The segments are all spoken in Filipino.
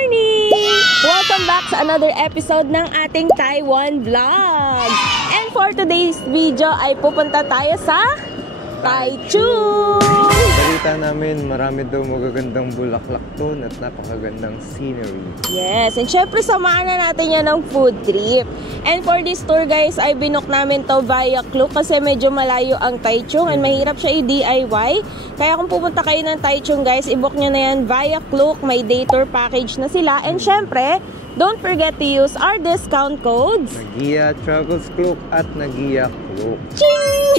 morning! Welcome back sa another episode ng ating Taiwan vlog. And for today's video ay pupunta tayo sa Taichung! Balita namin, marami daw magagandang bulaklak doon at napakagandang scenery. Yes, and syempre samahan na natin yan ng food trip. And for this tour guys, ay binook namin to via Klook kasi medyo malayo ang Taichung and mahirap siya i-DIY. Kaya kung pupunta kayo ng Taichung guys, i-book nyo na yan via Klook. May day tour package na sila. And syempre, don't forget to use our discount codes. Nagiya Travels Klook at Nagiya Klook. Ching!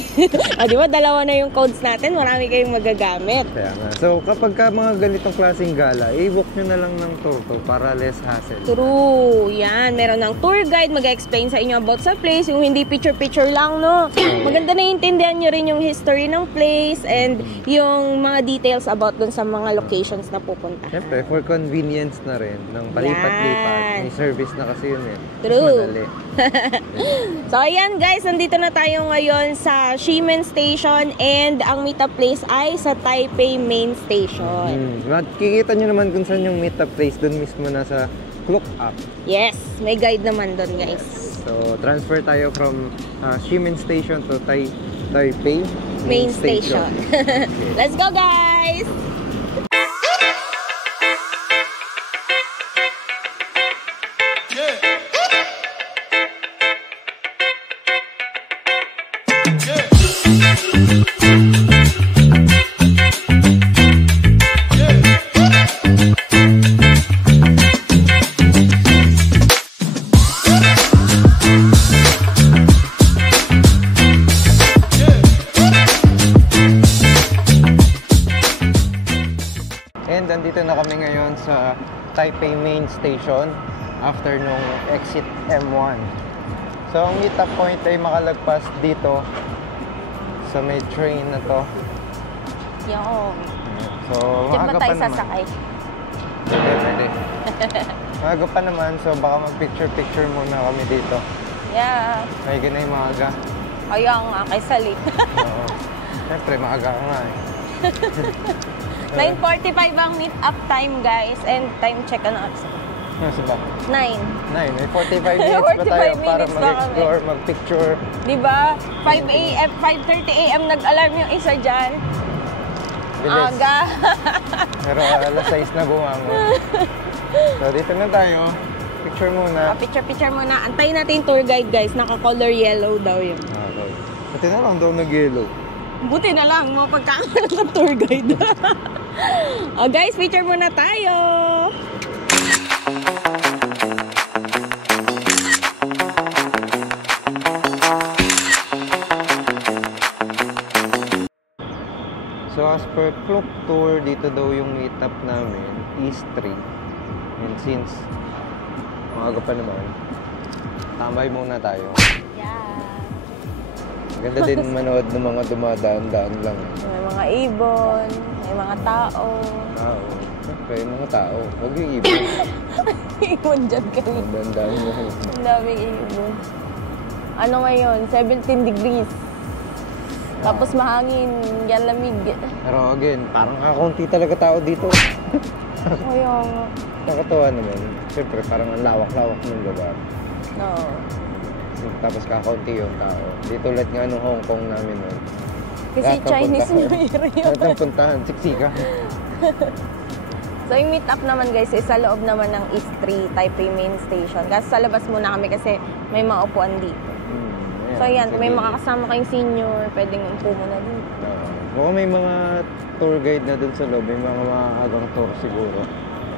O diba, dalawa na yung codes natin. Marami kayong magagamit. Kaya nga. So kapag ka mga ganitong klaseng gala, i-book nyo na lang ng tour to para less hassle. True. Yan. Meron ng tour guide. Mag-explain sa inyo about sa place. Yung hindi picture-picture lang, no? Maganda na intindihan nyo rin yung history ng place and yung mga details about dun sa mga locations na pupunta. Siyempre, for convenience na rin. Ng palipat-lipat. May service na kasi yun eh. True. Madali. So ayan guys, nandito na tayo ngayon sa Ximen Station and ang meetup place ay sa Taipei Main Station. Kikita nyo naman kung saan yung meetup place, doon mismo na sa Klook app. Yes, may guide naman doon guys. So transfer tayo from Ximen Station to Taipei Main Station. Okay. Let's go guys! And nandito na kami ngayon sa Taipei Main Station after nung exit M1. So ang meetup point ay makalagpas dito sa may train na to. Yung. So Diyan ba maaga tayo pa naman. sasakay? Pwede. Maaga pa naman, so baka mag-picture-picture muna kami dito. Yeah. May ganay maaga. Ayaw nga, kaysa late. Oo. Siyempre, maaga ka nga eh. 9:45 ang meet-up time guys and time check ano? Nasa ba? 9. 9. May 45 minutes pa tayo 45 para minutes pa mag-explore, mag-picture. Diba? 5 a.m., 5:30 a.m. nag-alarm yung isa dyan. Bilis. Aga. Pero alas 6 na bumangon. So dito na tayo. Picture muna. Picture muna. Antayin natin yung tour guide guys. Naka-color yellow daw yun. Okay. Pati na lang daw nag-yellow. Buti na lang. Mapagkakaroon ng tour guide. Guys, picture muna tayo. So as per Klook Tour, dito daw yung meetup namin, East 3. And since maaga pa naman, tambay muna tayo. Yeah. Ganda din manood ng mga dumadaan-daan lang. May mga ibon, may mga tao. Oo. Siyempre, yung mga tao. Huwag yung ibon. Ibon dyan kayo. Dandaan mo. Ang daming ibon. Ano ngayon? 17 degrees. Tapos mahangin, yan lamig. Pero again, parang kakaunti talaga tao dito. Kaya nga. Nakatuwa naman. Siyempre, parang ang lawak-lawak ng lugar. Oo. Tapos kakaunti yung tao. Dito ulit nga nung Hong Kong namin nun. Kasi Chinese New Year yun. Lahat ng puntahan, siksika. So yung meet up naman guys, is sa loob naman ng East 3, Taipei Main Station. Kasi sa labas muna kami kasi may mga upuan dito. So yan, may makakasama kayong senior, pwedeng umpo muna dito. Mukhang may mga tour guide na dun sa loob, may mga maagang tour siguro.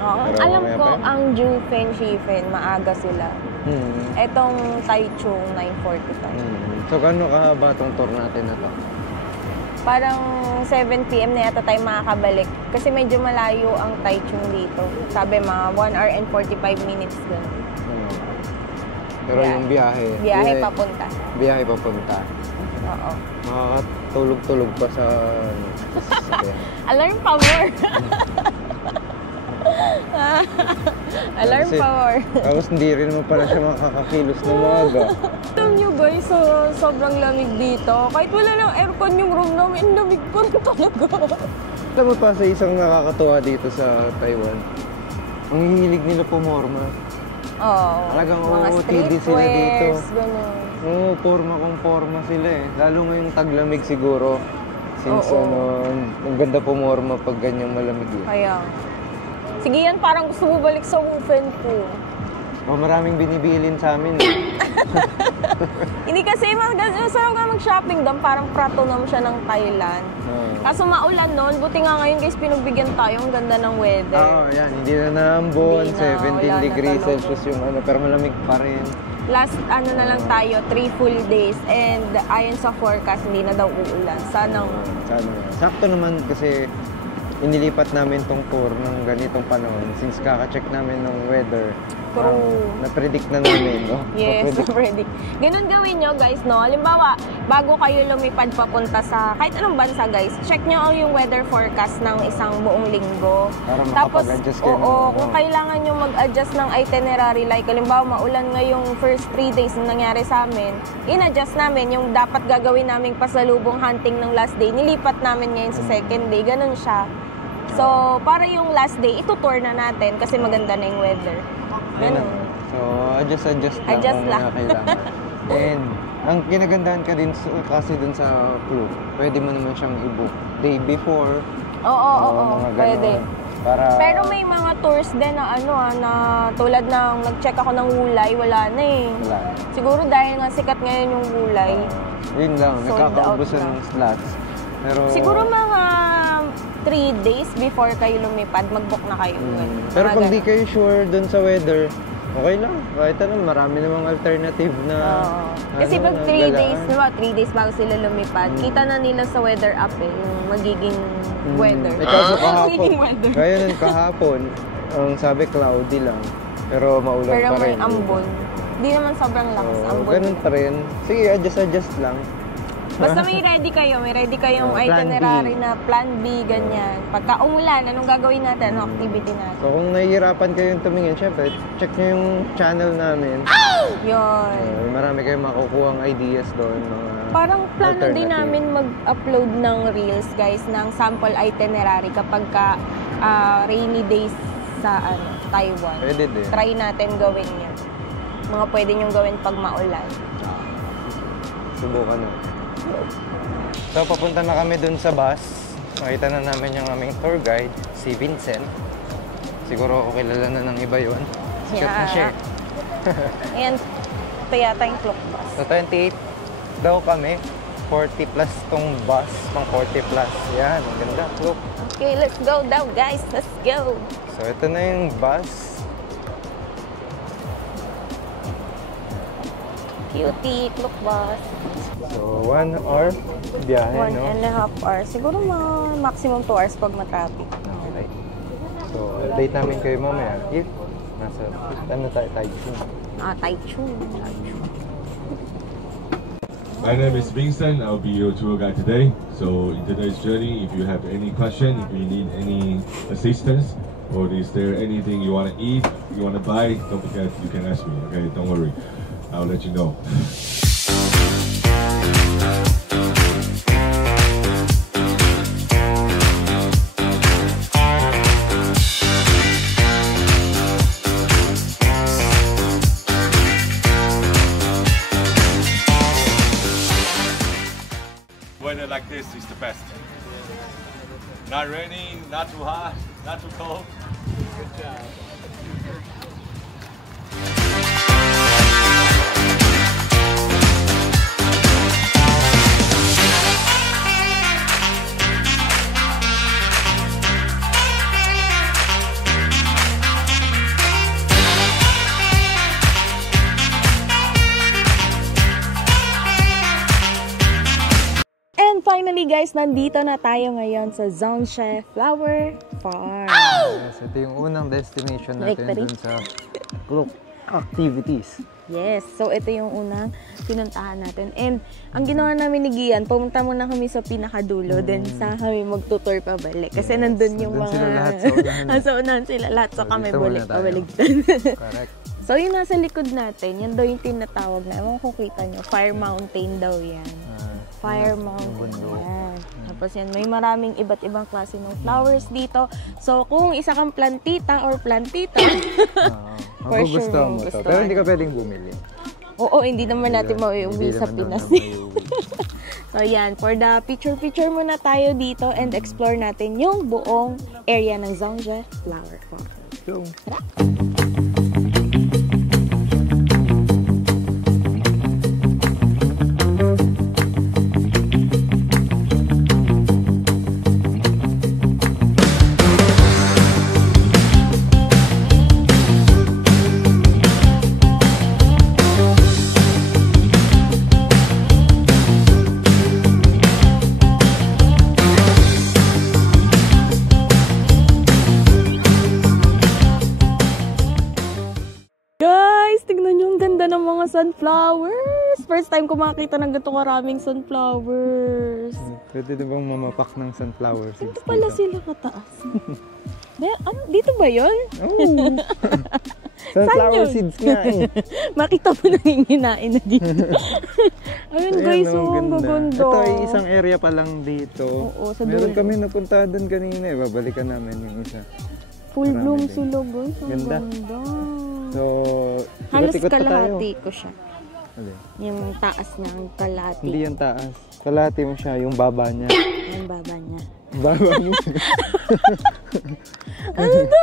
Oo, alam ko, ang Jufen, Shifen, maaga sila. Etong Taichung, 9:45. So gaano kahaba itong tour natin na to? Parang 7 p.m. na yata tayo makakabalik. Kasi medyo malayo ang Taichung dito. Sabi mga 1 hour and 45 minutes dun. Pero yung biyahe. Biyahe papunta. Biyahe papunta. Oo. Makakatulog-tulog pa sa sasakyan. Alarm power. Alarm Kasi, power. Tapos hindi rin naman pala siya makakakilos ng maaga. Alam nyo guys, sobrang lamig dito. Kahit wala ng aircon yung room namin, lamig pa rin talaga. Alam mo pa sa isang nakakatuwa dito sa Taiwan, Ang hilig nila pumorma. Oo. Talagang mga OOTD sila dito. streetwears, ganun. Oo, forma kung forma sila eh. Lalo ngayong taglamig siguro. Since Oo. ang ganda pumorma pag ganyang malamig eh. Kaya. Sige yan, parang gusto mo balik sa Wufen po. Oh, maraming binibilin sa amin eh. Hindi kasi, masarap nga mag-shopping doon. Parang prato naman siya ng Thailand. Kaso maulan noon, buti nga ngayon guys, pinagbigyan tayo. Ang ganda ng weather. Oo, yan. Hindi na naambon. Hindi na, 17 wala na degrees talaga. Celsius yung ano. Pero malamig pa rin. Last na lang tayo, 3 full days. And ayon sa forecast, hindi na daw uulan. Sana. Sana. Sakto naman kasi inilipat namin tong tour ng ganitong panahon. Since kaka-check namin ng weather. True. Na-predict na namin. No? Yes, already. Ganun gawin nyo guys, no? Halimbawa, bago kayo lumipad papunta sa kahit anong bansa guys, check nyo yung weather forecast ng isang buong linggo. Para Tapos, makapag-adjust kayo. kung kailangan nyo mag-adjust ng itinerary, like halimbawa maulan ngayong first 3 days na nangyari sa amin, in-adjust namin yung dapat gagawin naming pasalubong hunting ng last day, nilipat namin ngayon sa second day, ganun siya. So, para yung last day, itutour na natin kasi maganda na yung weather. Ganun. So, adjust lang Adjust kung lang. kailangan. And, ang kinagandahan ka din kasi dun sa Klook, pwede mo naman siyang i-book day before. Oo, mga ganon. pwede. Para, Pero may mga tours din na na tulad ng nag-check ako ng Wulay, wala na eh. wala. Siguro dahil nga sikat ngayon yung Wulay. Yun lang, Sold out nakakaubusan na. ng slots. Pero, Siguro mga 3 days before kayo lumipad, mag-book na kayo. pero Mga pag di ganun. kayo sure dun sa weather, okay lang. Kahit ano, marami namang alternative na... Oo. Kasi ano, pag na 3 galaan. days, diba, 3 days bago sila lumipad, kita na nila sa weather app eh, yung magiging weather. Eh, kaso kahapon, Magiging weather. kaya nun kahapon, ang sabi cloudy lang, pero maulan Pero pa may rin. ambon. Hindi naman sobrang lakas, So, ambon. ganun pa rin. Sige, adjust lang. Basta may ready kayong Plan B. itinerary na plan B, ganyan. Pagka umulan, anong gagawin natin, anong activity natin. So kung nahihirapan kayong tumingin, syempre, check nyo yung channel namin. Yun. Marami kayong makukuhang ideas doon. Mga Parang plano din alternative. namin mag-upload ng reels, guys, ng sample itinerary kapag ka rainy days sa Taiwan. Pwede din. Try natin gawin yun. Mga pwede nyong gawin pag maulan. Subukan na. So papunta na kami dun sa bus. Makita na namin yung aming tour guide, si Vincent. Siguro kilala na ng iba yun. Sikat na siya. Ayan, ito yata yung clock bus. So 28 daw kami. 40 plus tong bus. Pang 40 plus. Yan, ang ganda. Look. Okay, let's go down, guys. Let's go. So ito na yung bus. Cutie, clock bus. So 1 hour biyahe, 1.5 hours. Siguro maximum 2 hours pag matraffic. Okay. So update namin kayo mamaya. If nasa ano tayo, Taichung. Taichung. My name is Vincent. I'll be your tour guide today. So in today's journey, if you have any question, if you need any assistance, or is there anything you want to eat, you want to buy, don't forget you can ask me. Okay, don't worry. I'll let you know. Weather like this is the best. Not raining, not too hot, not too cold. Good job. And finally guys, nandito na tayo ngayon sa Zhongshe Flower Farm. Yes, ito yung unang destination natin Victory. dun sa Klook activities. Yes, so ito yung unang pinuntahan natin. And ang ginawa namin ni Gian, pumunta muna kami sa pinakadulo, then sa kami magtutour pabalik. Kasi Yes, nandun yung nandun mga... sila lahat sa unahan. Nasa unahan sila lahat, so So, kami dito muna tayo. balik. Correct. So yung nasa likod natin, yan daw yung tinatawag na, ewan kung kita nyo, Fire Mountain daw yan. Fire yung Mountain bundok. yan. Tapos yan, may maraming iba't ibang klase ng flowers dito. So, kung isa kang plantita or plantita, for sure magugustuhan mo to. Pero hindi ka pwedeng bumili. Oo, hindi naman natin mauuwi sa Pinas. So, yan. For the picture muna tayo dito and explore natin yung buong area ng Zhongzhe Flower Farm. So, Sunflowers! First time ko makakita ng ganito karaming sunflowers. Pwede na bang mamapak ng sunflower seeds dito? Pala sila kataas. Dito ba yun? Oh. Sunflower seeds nga eh. Makita mo nanginginain na dito. Ayun guys, ang gaganda. Ito ay isang area pa lang dito. Oo, sa meron dulo. kami napunta doon kanina eh. Babalikan namin yung isa. Full bloom sila guys. Ang ganda. So, halos kalahati ko siya. Okay. Yung taas niya, ang kalahati. Hindi yung taas. Kalahati mo siya, yung baba niya. Yung baba niya. Baba mo. Ano to?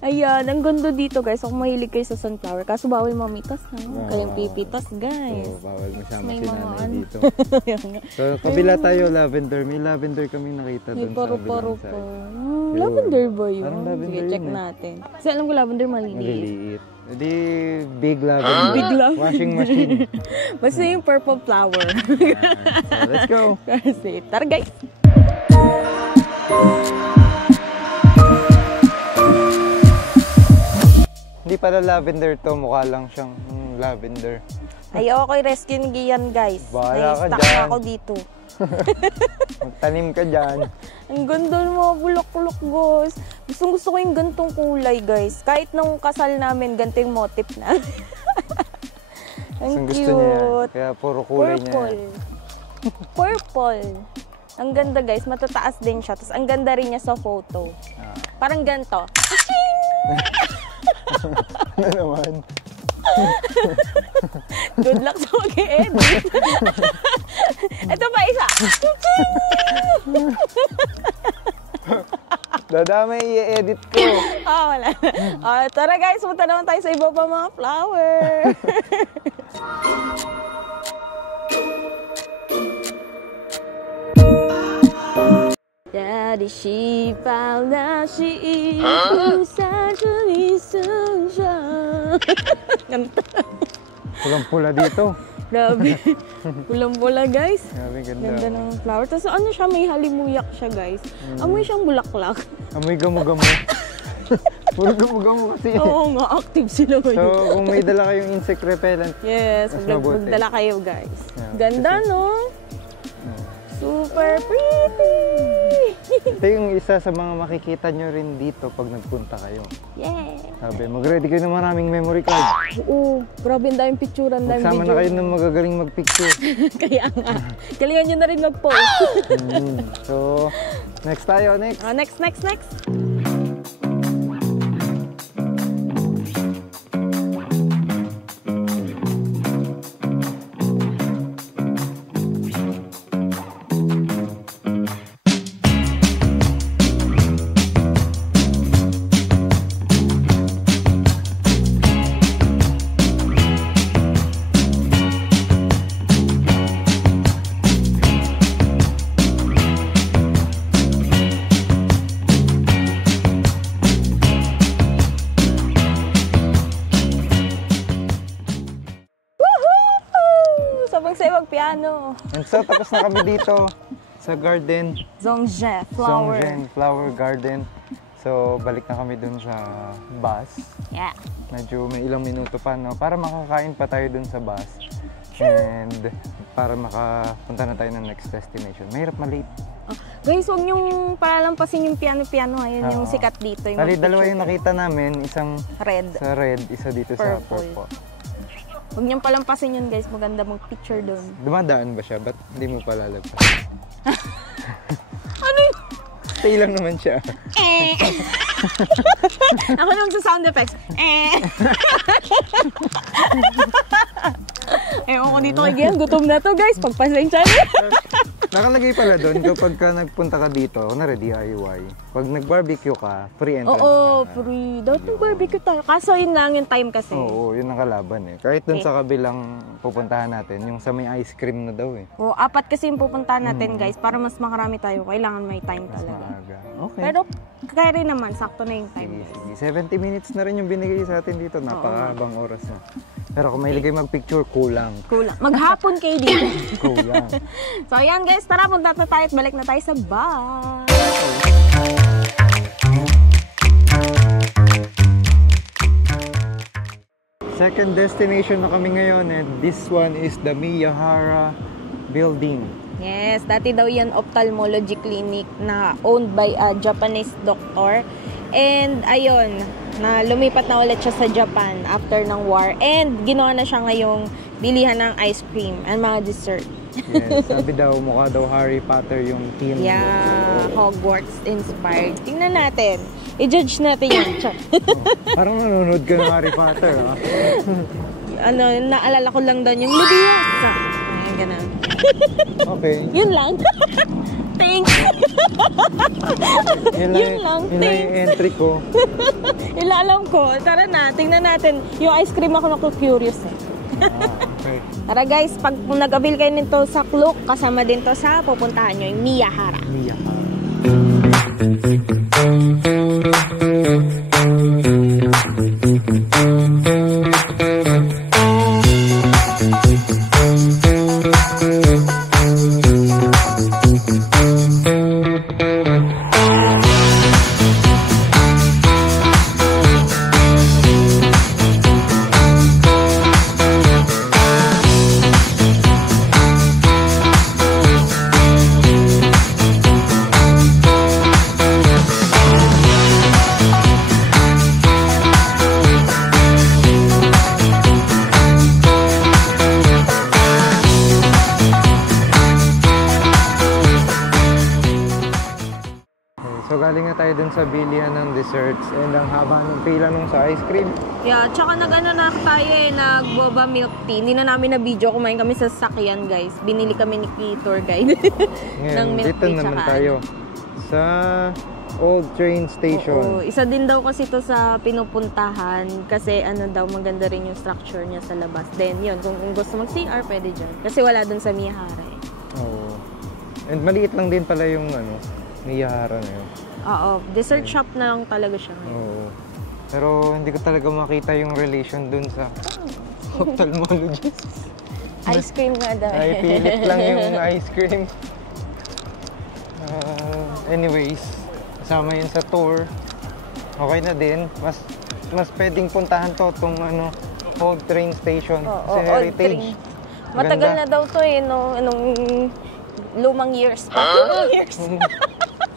Ayan, ang ganda dito guys. Kung mahilig kayo sa sunflower, kaso bawal mamitas ha. Kayong pipitas guys. So, bawal masyama May si nanay mga dito. So, kabila tayo lavender. May lavender kami nakita may doon sa paru-paro bilang pa. side. Lavender ba yun? Parang lavender Sige, check yun eh. natin. Kasi alam ko lavender maliliit. Maliliit. Hindi big lavender. Big lavender. Washing machine. Basta yung purple flower. So, let's go. Kasi, tara guys! Hindi pala lavender to. Mukha lang siyang lavender. Ayaw ako i-rescue ni Gian guys. Bahala ka Na-stuck dyan. na ako dito. Magtanim ka dyan. Ang ganda ng mga bulak-bulak guys. Gusto ko yung gantong kulay guys. Kahit nung kasal namin, ganito yung motif na. Ang Gusto niya yan. cute. Kaya puro kulay niya. Purple. Purple. Ang ganda guys, matataas din siya. Tapos ang ganda rin niya sa photo. Parang ganito. Ano naman? Good luck sa mag-i-edit. Ito pa isa. Dadamay i-edit ko. Wala. Tara guys, punta naman tayo sa iba pa mga flower. Daddy, she found that she is such a sunshine. Ganda. Pulang-pula dito. Grabe. Pulang-pula guys. Grabe, ganda. Ganda ng flower. Tapos ano siya, may halimuyak siya guys. Amoy siyang bulaklak. Amoy gamo-gamo. Puro gamo-gamo kasi. Oo nga, active sila ngayon. So, kung may dala kayong insect repellent, Yes, mas mabuti. magdala kayo guys. Yeah, Ganda no? Super pretty! ito yung isa sa mga makikita nyo rin dito pag nagpunta kayo. Yeah! Sabi, mag-ready kayo ng maraming memory card. Oo, grabe ang daming picture, ang daming Magsama video. na kayo ng magagaling mag-picture. Kaya nga. Galingan nyo na rin mag-post. So, next tayo, next. Next. Piano. And so, tapos na kami dito sa garden. Zhongzhe Flower. Zhongzhe Flower Garden. So, balik na kami dun sa bus. Yeah. Medyo may ilang minuto pa, no? Para makakain pa tayo dun sa bus. And para makapunta na tayo ng next destination. Mahirap malate. Guys, huwag niyong palalampasin yung piano-piano. Ayun yung sikat dito. Yung Bali, dalawa picture yung nakita namin. Isang red. sa red, isa dito sa Purple. purple. Huwag niyong palampasin yun guys. Maganda mag-picture doon. Dumadaan ba siya? Ba't hindi mo palalagpas? Stay lang naman siya. Ako naman sa sound effects. Ewan ko dito kay Gian, gutom na to guys, pagpasensya niyo. Nakalagay pala doon kapag ka nagpunta ka dito, kunwari DIY, pag nag-barbecue ka, free entrance Oo, ka na. free. Dapat mag-barbecue tayo. Kaso yun lang yung time kasi. Oo, yun ang kalaban eh. Kahit doon sa kabilang pupuntahan natin, yung sa may ice cream na daw eh. O, 4 kasi yung pupuntahan natin guys, para mas makarami tayo, kailangan may time Mas talaga. maaga. Okay. Pero kaya rin naman, sakto na yung time. Sige, sige. 70 minutes na rin yung binigay sa atin dito. Napakahabang oras na. Pero kung mahilig kayo mag-picture, kulang. Kulang. Maghapon kayo dito. Kulang. So ayan guys, tara punta na tayo at balik na tayo sa bar. Second destination na kami ngayon and this one is the Miyahara building. Yes, dati daw yan ophthalmology clinic na owned by a Japanese doctor. And ayun, na lumipat na ulit siya sa Japan after ng war. And ginawa na siya ngayong bilihan ng ice cream and mga dessert. Yes, sabi daw mukha daw Harry Potter yung theme. Yeah, Hogwarts inspired. Tingnan natin. I-judge natin yan. Parang nanonood ka ng Harry Potter, ha? Ano, naalala ko lang doon yung Leviosa. Ayan, ganun. Okay. Yun lang. Thanks. Yun lang yung entry ko. Ilalam ko. Tara na, tingnan natin. Yung ice cream ako naku-curious eh. Okay. Tara guys, pag nag-avail kayo nito sa Klook, kasama din to sa pupuntahan nyo, yung Miyahara. Miyahara. So galing na tayo dun sa bilihan ng desserts and ang haba ng pila nung sa ice cream. Yeah, tsaka nag-ano na tayo eh, nag-boba milk tea. Hindi na namin na video, kumain kami sa sasakyan guys. Binili kami ni tour guide ng milk Dito tea. naman tsaka tayo sa old train station. Oo, isa din daw kasi ito sa pinupuntahan kasi ano daw maganda rin yung structure niya sa labas. Then yun, kung gusto mag-CR, pwede dyan. Kasi wala dun sa Miyahara eh. Oo. And maliit lang din pala yung ano, Miyahara na yun. Oo, dessert shop na lang talaga siya ngayon. Oo. Pero hindi ko talaga makita yung relation dun sa ophthalmologist. Ice cream nga daw. Ay, pilit lang yung ice cream. Anyways, kasama yun sa tour. Okay na din. Mas pwedeng puntahan to itong ano, old train station. Oo, sa old heritage. train. Matagal na daw to eh, no? Nung lumang years pa. Lumang years.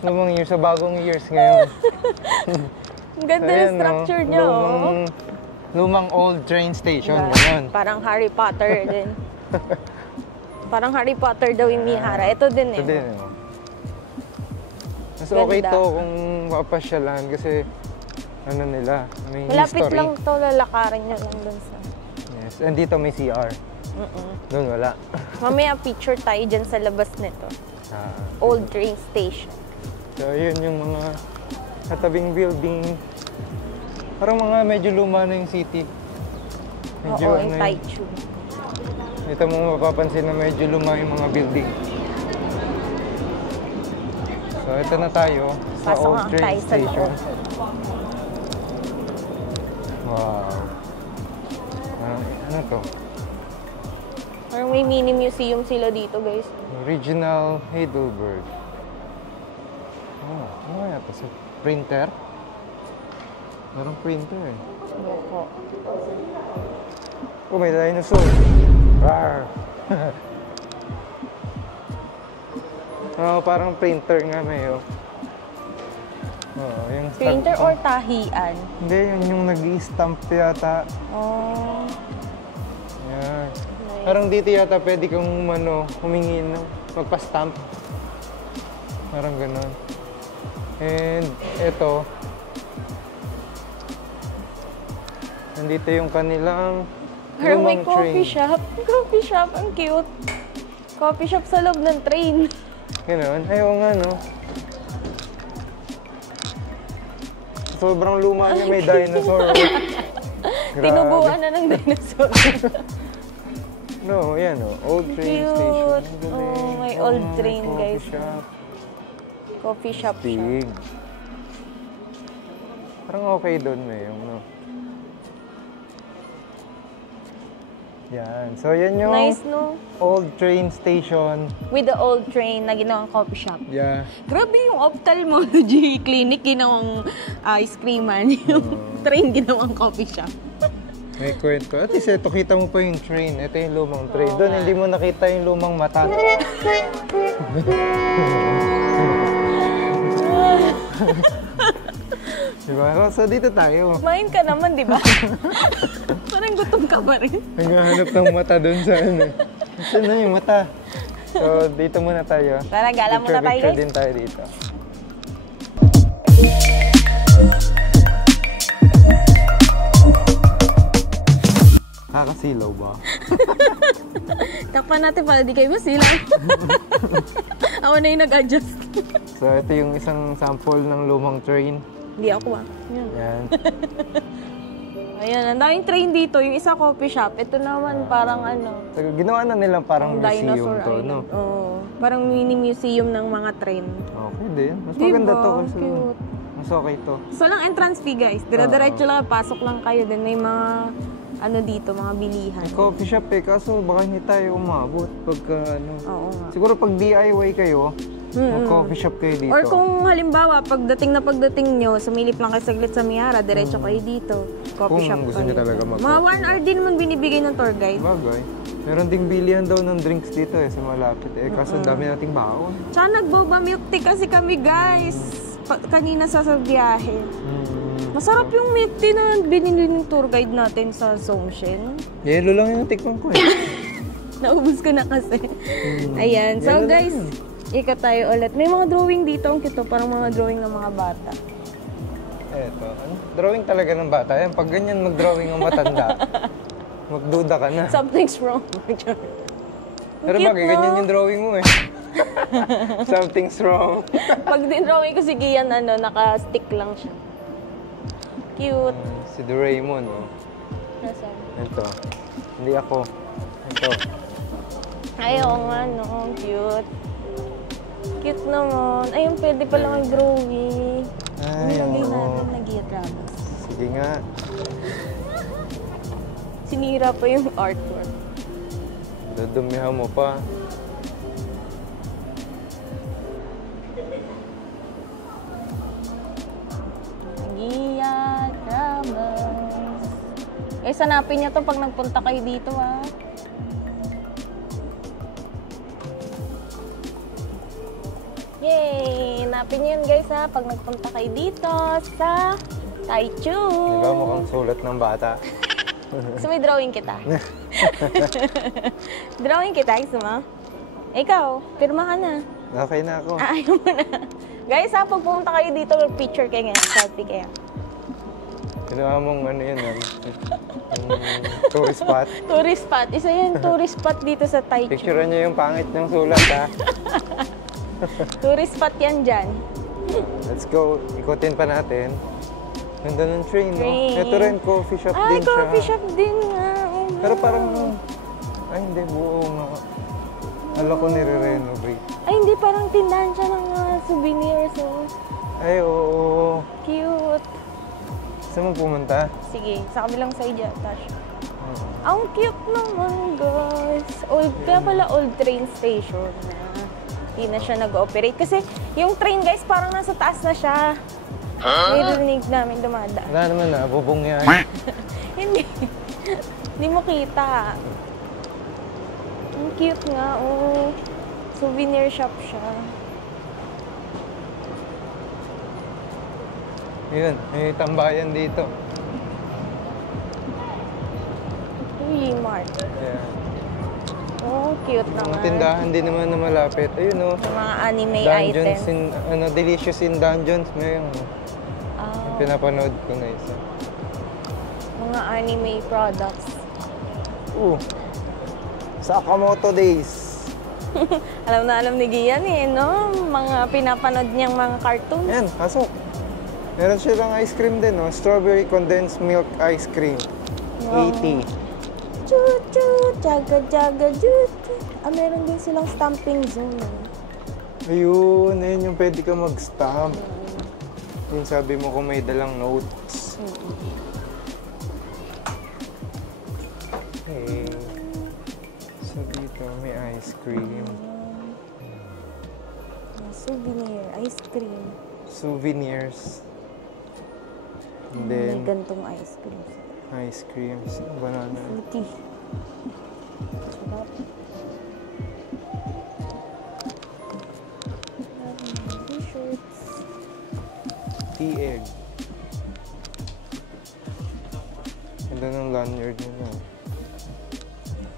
Lumang years, sa bagong years ngayon. Ang ganda ng structure niya, oh. Lumang old train station. Diba? Ngayon. Parang Harry Potter din. Parang Harry Potter daw yung Miyahara. Ito din eh. Ito din, oh. Mas Ganda. okay to kung mapasyalan kasi ano nila, may Malapit history. lang to, lalakarin nyo lang dun sa... Yes, and dito may CR. Doon wala. Mamaya picture tayo dyan sa labas nito. Old train station. So, yun yung mga katabing building. Parang mga medyo luma na yung city. Medyo Oo, yung ano Taichu. Dito mo mapapansin na medyo luma yung mga building. So, ito na tayo sa Pasok old nga train tayo sa station. loob. Wow. Ano to? Parang may mini museum sila dito, guys. Original Heidelberg. Oh, ano kaya ito? Sa printer? Parang printer eh. Opo. Oh, may dinosaur. Rawr. Oh, parang printer nga may oh. Oh, yung Printer or tahian? Hindi, yun yung nag-i-stamp yata. Oh. Yan. Parang dito yata pwede kang humingi ng magpa-stamp. Parang ganun. And ito, nandito yung kanilang Parang may lumang coffee train. shop. Coffee shop, ang cute. Coffee shop sa loob ng train. Ganun. Ayaw nga, no? Sobrang luma niya, may dinosaur. Grabe. Tinubuan na ng dinosaur. No, yan, oh. Old train Cute. station. Ang galing. Oh, may old may train, coffee guys. shop. Coffee shop siya. Big. Parang okay doon na yung, no? Yan. So, yan yung Nice, no? old train station. With the old train na ginawang coffee shop. Yeah. Grabe yung ophthalmology clinic ginawang ice creaman. Yung train ginawang coffee shop. May kwento. At least ito, kita mo pa yung train. Ito yung lumang train. Oo Doon, nga. hindi mo nakita yung lumang mata. Diba? So, dito tayo. Kumain ka naman, di ba? Parang gutom ka pa rin. Naghahanap ng mata doon sa ano. Saan na yung mata? So, dito muna tayo. Tara, gala muna tayo, Picture guys. din tayo dito. Kakasilaw ba? Takpan natin para di kayo masilang. Ako na yung nag-adjust. So, ito yung isang sample ng lumang train. Hindi ako Yan. Yan. Ayan, ang daming train dito. Yung isa coffee shop. Ito naman parang ano. So, ginawa na nilang parang Ang museum Dinosaur to, Island. no? Oo. Parang mini museum ng mga train. Okay din. Mas Diba? maganda to kasi Cute. mas okay to. So lang entrance fee, guys. Dire-diretso lang, pasok lang kayo. Then may mga ano dito, mga bilihan. Coffee shop eh, kaso baka hindi tayo umabot pagka ano. Oo nga. Siguro pag DIY kayo, mag-coffee shop kayo dito. Or kung halimbawa, pagdating nyo, sumilip lang kayo saglit sa Miara, diretso kayo dito. Coffee Kung shop gusto kayo. nyo talaga mag-coffee. Mga 1 hour din naman binibigay ng tour guide. Bagay. Meron ding bilihan daw ng drinks dito eh, sa malapit eh. Kaso ang dami nating baon. Tsaka nagboba milk tea kasi kami, guys. Kanina sa biyahe. Masarap yung milk tea na binili ng tour guide natin sa Songshen. Yelo lang yung tikman ko eh. Naubos ko na kasi. Ayan. So, Yelo lang guys, yun. ikot tayo ulit. May mga drawing dito. Ang cute. Parang mga drawing ng mga bata. Eto, ano? Drawing talaga ng bata. Yan, pag ganyan mag-drawing ng matanda, magduda ka na. Something's wrong. Pero cute, bagay, no? ganyan yung drawing mo eh. Something's wrong. Pag din-drawing ko si Gian, naka-stick lang siya. Cute. Si Doraemon, oh. Nasaan? Ito. Hindi ako. Ito. Ay, oo nga, no. Cute. Cute naman. Ayun, pwede pala mag-drawing. Ay, Nilagay oo. natin na Gia-Dramas. Sige nga. Sinira pa yung artwork. Dadumihan mo pa. Gia-Dramas. Guys, hanapin niyo to pag nagpunta kayo dito, ah. Yay! Hanapin niyo yun, guys, ha, pag nagpunta kayo dito sa Taichung. Diba mukhang sulat ng bata? Gusto may drawing kita? Drawing kita, gusto mo? Ikaw, pirma ka na. Okay na ako. Ayaw mo na. Guys, ha, pag pumunta kayo dito, picture kayo ngayon. Selfie kayo. Ginawa mong ano yun, yung tourist spot. Tourist spot. Isa yan, tourist spot dito sa Taichung. Picturean niyo yung pangit ng sulat, ha? Tourist spot yan dyan. Let's go. Ikutin pa natin. Ganda ng train, no? Train. Ito rin, coffee shop Ay, din siya. coffee shop din nga. Oh, Pero wow. parang, ay hindi, buo nga. Alam ko nire-renovate. Ay, hindi, parang tindahan siya ng souvenirs. Oh. Ay, oo. Cute. Saan mo pumunta? Sige, sa kabilang side yata siya. Ang cute naman, guys. Kaya pala old train station na hindi na siya nag-ooperate. Kasi yung train, guys, parang nasa taas na siya. May rinig namin dumadaan. Wala naman na, bubong yan. Hindi. Hindi mo kita. Ang cute nga, oh. Souvenir shop siya. Yun, may tambayan dito. Uy, Mart. Ayan. Oh, cute Mga naman. tindahan din naman na malapit. Ayun o. Yung mga anime Dungeons items. Delicious in Dungeons. May yung Ah, pinapanood ko na isa. mga anime products. Sakamoto Days. Alam na alam ni Gian eh, no? Mga pinapanood niyang mga cartoons. Ayan, pasok. Meron silang ice cream din, no? Strawberry condensed milk ice cream. Wow. 80. Chuchu, jaga jaga juju. Ah, meron din silang stamping zone. Ayun yung pwede ka mag-stamp. Yung sabi mo kung may dalang notes. Okay. So dito may ice cream. Souvenir, ice cream. Souvenirs. And May then, gantong ice cream. ice creams. Banana. Fruity. Sarap. T-shirts. Tea egg. Ganda ng lanyard nila.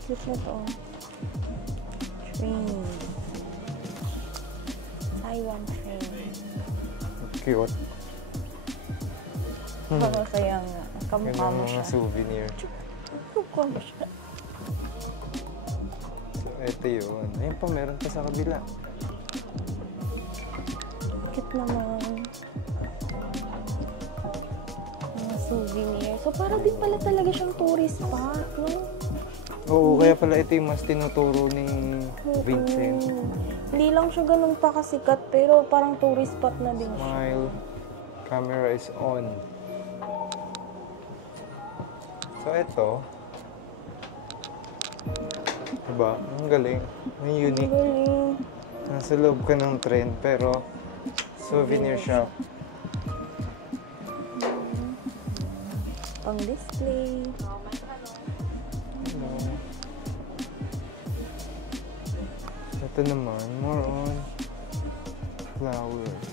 Cute na to. Train. Taiwan train. Cute. Kaya nga. Kamukha Ganda mo ng siya. mga souvenir. Kamukha mo siya. So, ito yun. Ayun pa, meron pa sa kabila. Cute naman. Mga souvenir. So, para din pala talaga siyang tourist spot, no? Oo, kaya pala ito yung mas tinuturo ni Vincent. Hindi lang siya ganun pa kasikat, pero parang tourist spot na din siya. Smile. Camera is on. So, ito. Diba? Ang galing. Ang Ang unique. galing. Nasa loob ka ng trend, pero souvenir shop. Pang display. Ano? Ito naman, more on flowers.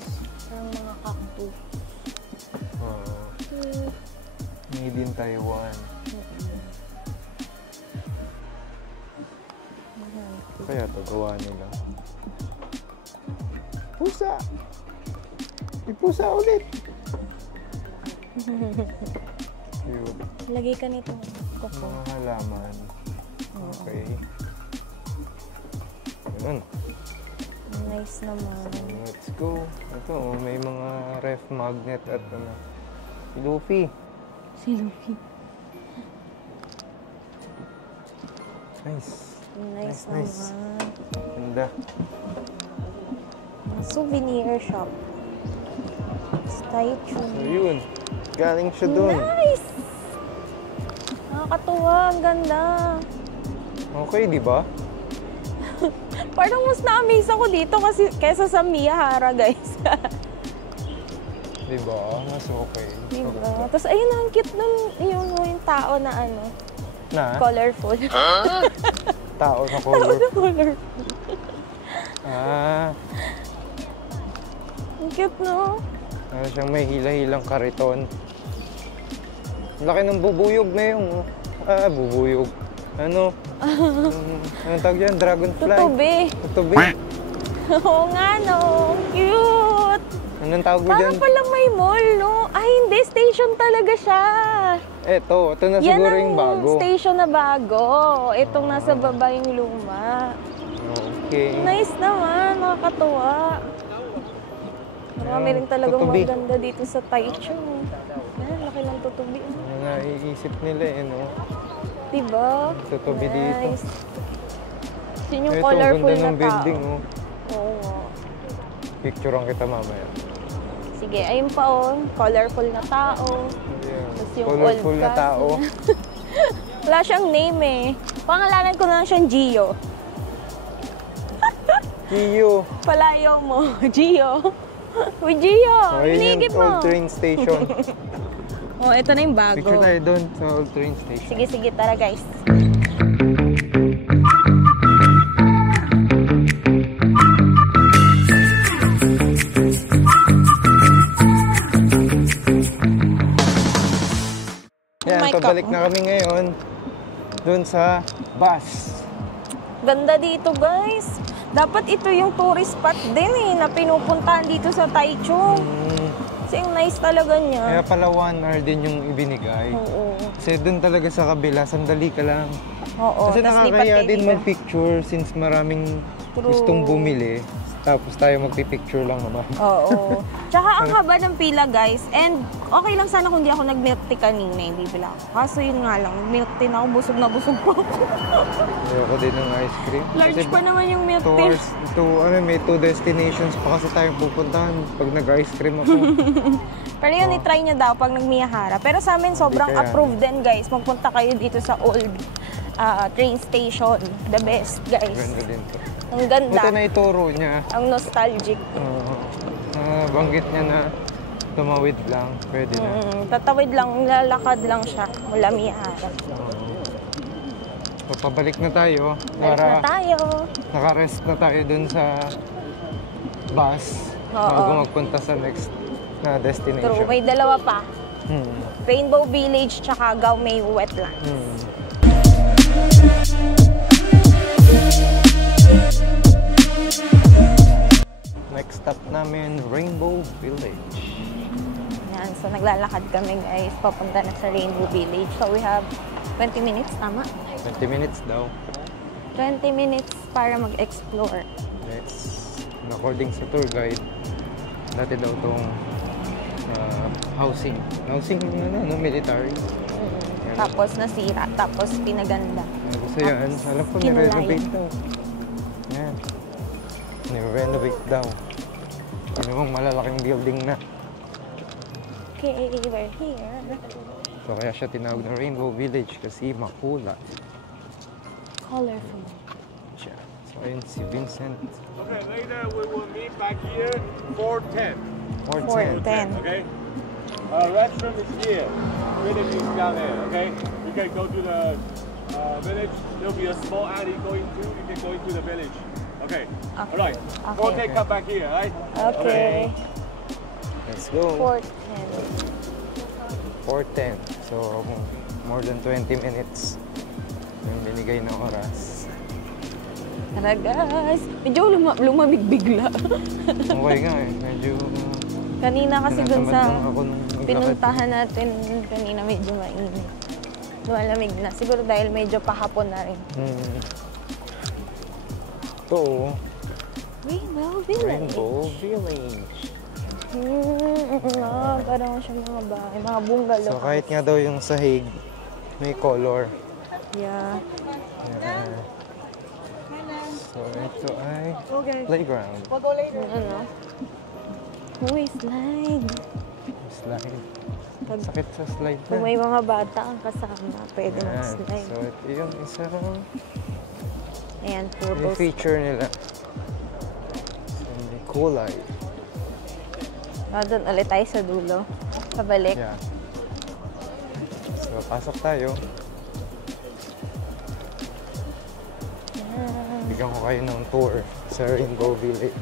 Parang mga cactus. Made in Taiwan. Kaya ito gawa nila. Pusa! May pusa ulit! Cute. Lagay ka nito. Koko. Mga halaman. Okay. Ayun. Nice naman. Let's go. Ito, may mga ref magnet at ano. Si Luffy. Si Luffy. Nice. Nice Nice. naman. Ganda. Souvenir shop. Statue. So yun. Galing siya dun. Nice! Nakakatuwa. Ang ganda. Okay, di ba? Parang mas na-amaze ako dito kasi kesa sa Miyahara, guys. Di ba? Mas okay. Diba? Tapos ayun, ang cute nun yung tao na ano, Na? colorful. Tao na Tao color. na colorful. Ah. Ang cute, no? Ano siyang may hila-hilang kariton. Laki ng bubuyog na yung... bubuyog. Ano? Anong tawag dyan? Dragonfly? Tutubi. Tutubi. Oo nga, no? Cute! Anong tawag mo dyan? Parang pala may mall, no? Ay, hindi. Station talaga siya. Ito na Yan siguro ang yung bago. station na bago. Itong nasa baba yung luma. Okay. Nice naman. Nakakatuwa. Marami rin talagang tutubi. maganda dito sa Taichung. Yan, laki ng tutubi. Ano nga iisip nila eh, no? Diba? Tutubi dito. Nice. Yun yung Ito, colorful ganda na ng tao. building, oh. Oo nga. Picturean kita mamaya. Sige, ayun pa oh. Colorful na tao. Yeah. Tapos yung Colorful old na castle. tao. Wala siyang name eh. Pangalanan ko na lang siyang Gio. Kiyo. Palayo mo. Gio. Uy, Gio. Oh, yun Hinigit yung mo. old train station. Oh, ito na yung bago. Picture tayo doon sa old train station. Sige, sige. Tara, guys. Yan, my pabalik God. na kami ngayon doon sa bus. Ganda dito, guys. Dapat ito yung tourist spot din na pinupuntahan dito sa Taichung. Kasi yung nice talaga niya. Kaya pala 1 hour din yung ibinigay. Oo. Kasi dun talaga sa kabila, sandali ka lang. Oo. Kasi tas nakakaya lipat din kayo dito. mag-picture since maraming gustong bumili. Tapos tayo magpipicture lang naman. Oo. Tsaka ang haba ng pila, guys. And okay lang sana kung di ako nag-milk tea kanina, hindi bila ako. Kaso yun nga lang, milk tea na ako, busog na busog pa ako. Ayoko din ng ice cream. Large Kasi pa naman yung milk 2 tea. hours, may 2 destinations pa kasi tayong pupuntahan pag nag-ice cream ako. Pero yun, i-try nyo daw pag nag-Miyahara. Pero sa amin, sobrang kaya. approved din, guys. Magpunta kayo dito sa old train station. The best, guys. Ganda din to. Ang ganda. Ito na ituro niya. Ang nostalgic. Banggit niya na tumawid lang. Pwede na. Tatawid lang, lalakad lang siya mula Miyahara. So, pabalik na tayo. Balik na tayo. Naka-rest na tayo dun sa bus. Oo. Bago magpunta sa next na destination. True, may dalawa pa. Hmm. Rainbow Village tsaka Gaomei Wetlands. Next stop namin, Rainbow Village. Yan, so naglalakad kami, guys, papunta na sa Rainbow Village. So we have 20 minutes, tama? 20 minutes daw. 20 minutes para mag-explore. Yes. According sa tour guide, dati daw itong housing. Housing military. Tapos nasira, tapos pinaganda. Gusto yan. Alam ko, ni-renovate daw. Yan. Ni-renovate daw. Ano bang malalaking building na. Okay, we're here. So kaya siya tinawag na Rainbow Village kasi makulay Colorful. siya. So ayun si Vincent. Okay, later we will meet back here 4:10. 410. 410. Okay. Restroom is here. Village is down there. Okay. You can go to the village. There'll be a small alley going to. You can go into the village. Okay. All right. Okay. 4:10. Come back here. All right. Okay. Let's go. 410. 410. So more than 20 minutes yung binigay na oras. Tara, guys. Medyo lumamig bigla. Okay nga eh. Medyo Kanina kasi dun sa tinatamad lang ako nung maglakad. pinuntahan natin kanina medyo mainit. Lumalamig na. Siguro dahil medyo pahapon na rin. Ito, Rainbow Village. Rainbow Village. Parang siya mga bahay, mga bungalow. So kahit nga daw yung sahig, may color. Yeah. Yan. So ito ay playground. Ano? Uy, slide. Slide. Sakit sa slide Kung na. may mga bata ang kasama, pwede Yan. mag-slide. So ito yung isa Ayan, yung purple. feature nila. So may kulay. Doon ulit tayo sa dulo. Pabalik. Yeah. So pasok tayo. Bigyan ko kayo ng tour sa Rainbow Village.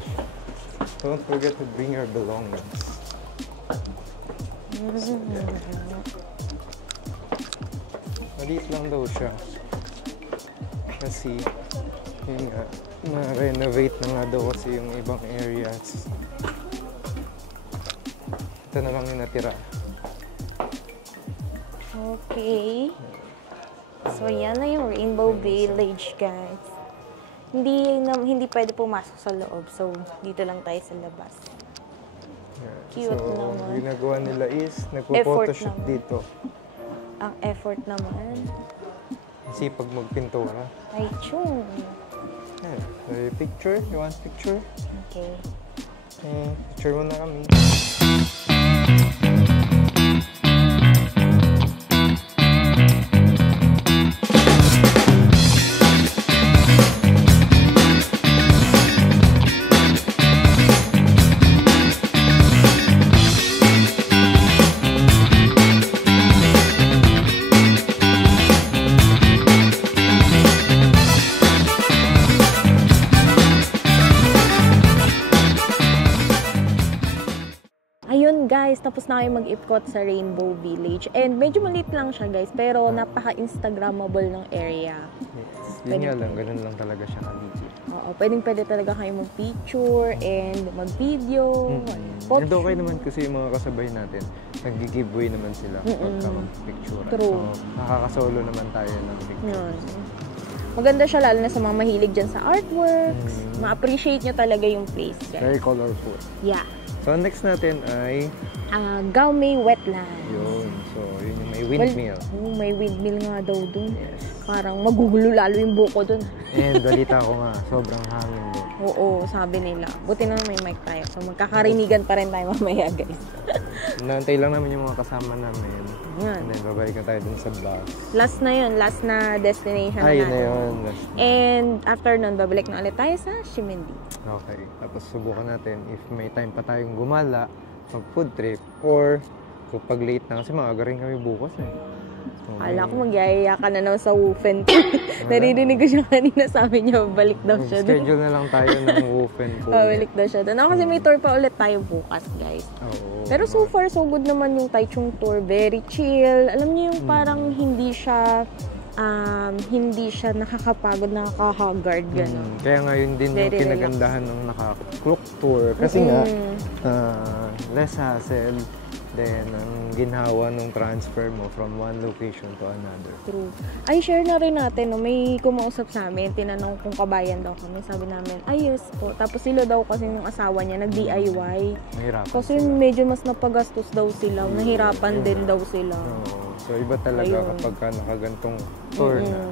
Don't forget to bring your belongings. Maliit lang daw siya. Kasi, yun nga, na-renovate na nga daw kasi yung ibang areas. Ito na lang yung natira. Okay. So, yan na yung Rainbow Village, guys. Hindi pwede pumasok sa loob. So, dito lang tayo sa labas. Yeah. Cute so, naman. ginagawa nila is, Effort nagpo-photoshoot naman. dito. Ang effort naman. Sipag magpintura. Ay, chum. Yan. So, yung picture? You want picture? Okay. Picture mo na kami. Ayun, guys. tapos na kayo mag-ipkot sa Rainbow Village. And medyo maliit lang siya guys, pero napaka-instagrammable ng area. Yes. Yun nga lang, ganun lang talaga siya kaligi. Oo, pwede talaga kayo mag-picture and mag-video. And okay naman kasi yung mga kasabay natin, nag-giveaway naman sila pagka mag-picture. True. So, nakakasolo naman tayo ng picture. Yun. Maganda siya lalo na sa mga mahilig dyan sa artworks. Ma-appreciate nyo talaga yung place. Guys. Very colorful. Yeah. So, next natin ay... Gaume Wetland. Yun. So, yun yung may windmill. Well, may windmill nga daw dun. Yes. Parang magugulo lalo yung buko dun. And balita ko nga, sobrang hangin doon. Oo, sabi nila. Buti na may mic tayo. So, magkakarinigan pa rin tayo mamaya, guys. Naantay lang namin yung mga kasama namin. Yan. And then, babalik na tayo dun sa vlog. Last na yun. Last na destination Yun natin. na yun. And after nun, babalik na ulit tayo sa Ximending. Okay. Tapos, subukan natin if may time pa tayong gumala, mag-food trip, or kapag late na kasi maaga rin kami bukas eh. So, Kala ko magyayaya ka na naman sa Wufen. Naririnig ko siya kanina, sabi niya, balik daw siya doon. Schedule na lang tayo ng Wufen po. Balik daw siya doon. Ako kasi may tour pa ulit tayo bukas, guys. Oo. Pero so far, so good naman yung Taichung tour. Very chill. Alam niyo yung parang hindi siya nakakapagod, nakaka-haggard, gano'n. Kaya nga yun din yung kinagandahan ng naka-cloak tour. Kasi nga, less hassle. Then, ang ginhawa ng transfer mo from one location to another. True. Ay, share na rin natin, no? May kumausap sa amin, tinanong kung kabayan daw kami. Sabi namin, ay yes po. Tapos sila daw kasi yung asawa niya, nag-DIY. Mahirapan Kasi sila. medyo mas napagastos daw sila. Nahirapan din daw sila. Oo. So, iba talaga kapag ka nakagantong tour na.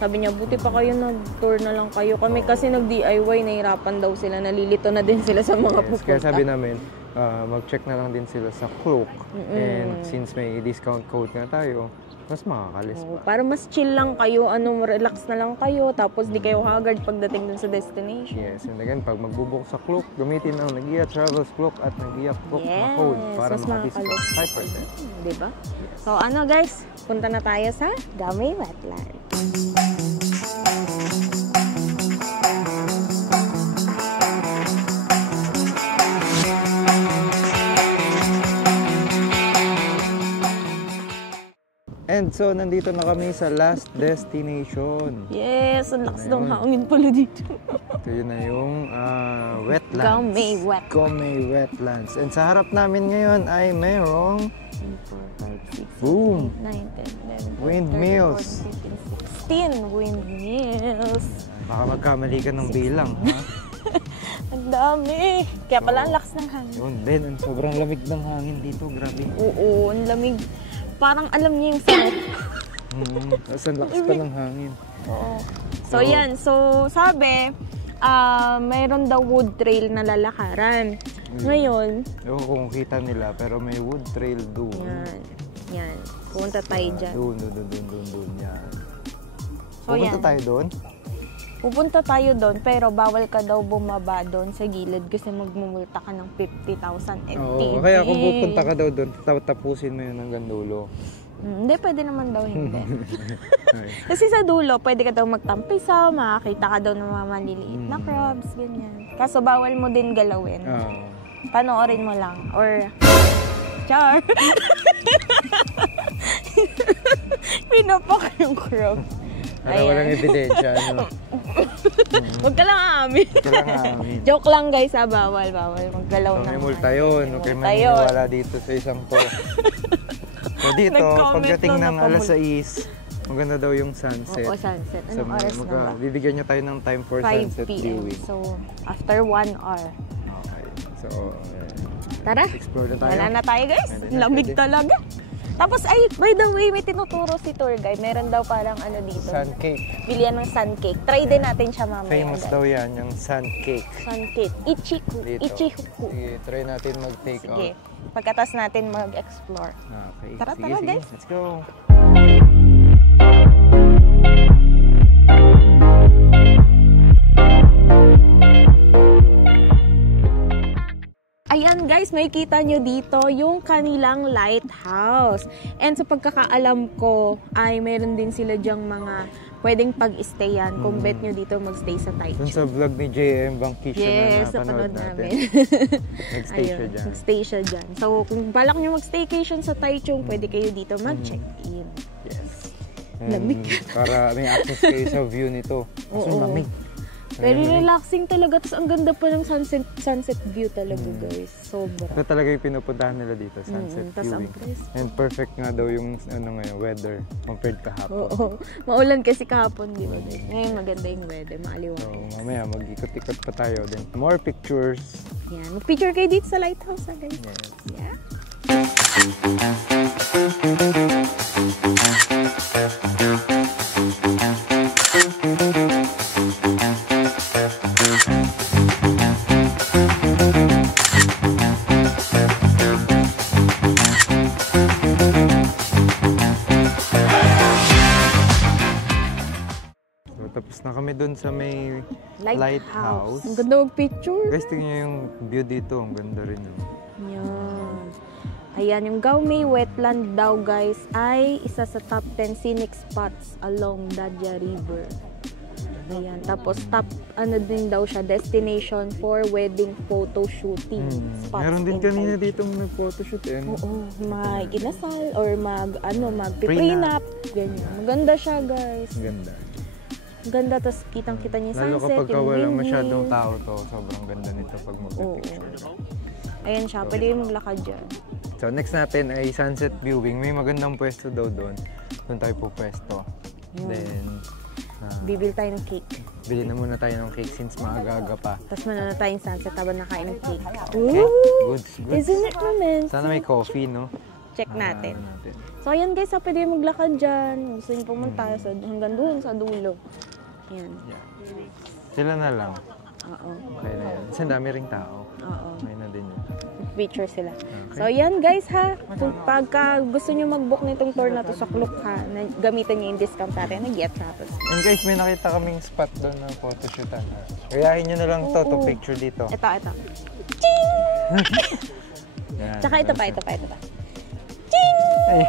Sabi niya, buti pa kayo nag-tour na lang kayo. Kami kasi nag-DIY, nahirapan daw sila. Nalilito na din sila sa mga pupunta. Kaya sabi namin, mag-check na lang din sila sa Klook. And since may discount code nga tayo, mas makakalis pa. Para mas chill lang kayo, relax na lang kayo, tapos di kayo haggard pagdating dun sa destination. Yes, and again, pag mag-book sa Klook, gamitin ang Nagiya Travels Klook at Nagiya Klook na code para mas maka-discount 5%. Diba? So guys, punta na tayo sa Gaume Wetland. And so, nandito na kami sa last destination. Yes, ang lakas ng hangin pala dito. Ito yun na yung wetlands. Gaume Wetlands. Gaume Wetlands. And sa harap namin ngayon ay mayroong 4, 5, 6, boom! 9, 10, 11, Windmills. 14, 15, 16 windmills. Baka magkamali ka ng bilang, ha? Ang dami. Kaya pala ang lakas ng hangin. Yun, Ben, sobrang lamig ng hangin dito. Grabe. Oo, ang lamig. Parang alam niyo yung sakit. Tapos ang lakas pa ng hangin. Oo. So, yan. So, sabi, mayroon daw wood trail na lalakaran. Ngayon, ewan ko kung kita nila, pero may wood trail doon. yan. Pumunta tayo dyan. Doon. Yan. So, Pupunta yan. tayo doon? Pupunta tayo doon, pero bawal ka daw bumaba doon sa gilid kasi magmumulta ka ng 50,000 MT. Oo, kaya kung pupunta ka daw doon, tapusin mo yun hanggang dulo. Hindi, pwede naman daw hindi. Kasi sa dulo, pwede ka daw magtampisaw, makakita ka daw ng mga maliliit na crabs, ganyan. Kaso bawal mo din galawin. Panoorin mo lang. Or, char! Pinapak yung crab. Para walang ebidensya, ano? Huwag ka lang aamin. Joke lang guys, bawal. Maggalaw na. May multa yun. Huwag kayo maniniwala dito sa isang to. So dito, pagdating ng alas 6, maganda daw yung sunset. Oo, sunset. Anong oras na ba? Bibigyan nyo tayo ng time for 5 sunset p.m. viewing. So, after 1 hour. Okay. So, Tara, explore na tayo. wala na tayo guys. Lamig talaga. Tapos, by the way, may tinuturo si tour guide. Meron daw parang dito. Sun cake. Bilihan ng sun cake. Try din natin siya mamaya. Famous guys. daw yan, yung sun cake. Sun cake. Ichiku. Dito. Ichiku. Sige, try natin mag-take Sige. out. Pagkatas natin mag-explore. Okay. Tara, Sige, guys. Let's go. Ayan guys, may kita nyo dito yung kanilang lighthouse. And sa pagkakaalam ko, ay meron din sila dyang mga pwedeng pag-stay yan kung bet nyo dito magstay sa Dun Taichung. sa vlog ni JM Bangkisyo Yes, na napanood napanood natin. namin. Nag-stay siya Ayun, dyan. magstay siya dyan. So, kung balak nyo mag-staycation sa Taichung, pwede kayo dito mag-check-in. Yes. Lamig. Para may access kayo sa view nito. Kasi Oo. lamig. Very relaxing talaga. Tapos ang ganda pa ng sunset view talaga, guys. Sobra. Ito talaga yung pinupuntahan nila dito, sunset Tas ang viewing. presko. And perfect nga daw yung ngayon, weather compared kahapon. Oo. Maulan kasi kahapon, di ba? Ngayon maganda yung weather, So, maaliwanag. mamaya mag-ikot-ikot pa tayo. Then, more pictures. Yan. Mag-picture kayo dito sa lighthouse, guys. Yes. Yeah. So, tapos na kami dun sa may lighthouse. Ang ganda mag-picture. Guys, tingnan nyo yung view dito. Ang ganda rin. Yan. Ayan, yung Gaomei Wetland daw, guys, ay isa sa top 10 scenic spots along Dadya River. Ayan, tapos top, din daw siya, destination for wedding photo shooting spots. Meron din in kanina Taichung. dito nag-photoshoot eh. Oo, mag-inasal or mag-prenup. Ganyan. Maganda siya, guys. Ang ganda. Ganda, tapos kitang-kita niya yung Lalo sunset, kapag yung walang windmill. masyadong tao to, sobrang ganda nito pag mag-picture. Ayan siya, pwede yung maglakad dyan. So next natin ay sunset viewing. May magandang pwesto daw doon. Doon tayo po pwesto. Then, Bibil tayo ng cake. bili na muna tayo ng cake since maaga-aga pa. Tapos manonood tayo ng sunset habang nakain ng cake. Okay? Ooh! Goods, goods. Isn't it romantic? Sana may coffee, no? Check natin. Natin. So, ayan guys, pwede yung maglakad dyan. Gusto nyo pumunta hanggang doon sa dulo. Yan. Yeah. Sila na lang. Oo. Okay na yan. Kasi ang dami ring tao. Oo. Okay na din yun. Picture sila. Okay. So, yan guys ha. Kung pagka gusto nyo mag-book nitong tour na to sa Klook ha, gamitan nyo yung discount natin na Get Travels. And guys, may nakita kaming spot doon na photoshoot. Gayahin nyo na lang to Oo. picture dito. Ito. Yan. Tsaka ito pa. Ay.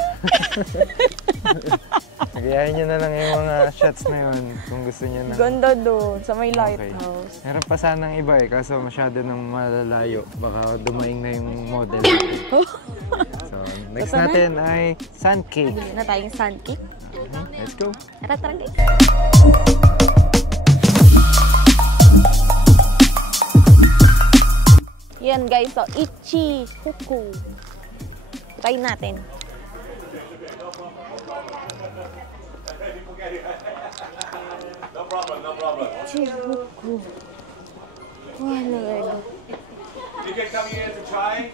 Gayahin nyo na lang yung mga shots na yun kung gusto nyo na. Ganda doon, sa may Okay. lighthouse. Meron pa sanang iba eh, kaso masyado nang malalayo. Baka dumaing na yung model. So, next Ito na. natin ay sun cake. Bili na tayong sun cake. Let's go. Tara guys. Yan guys, so Ichi Huku. Try natin. No problem. Ichi Huku. Wala. You can come here to try.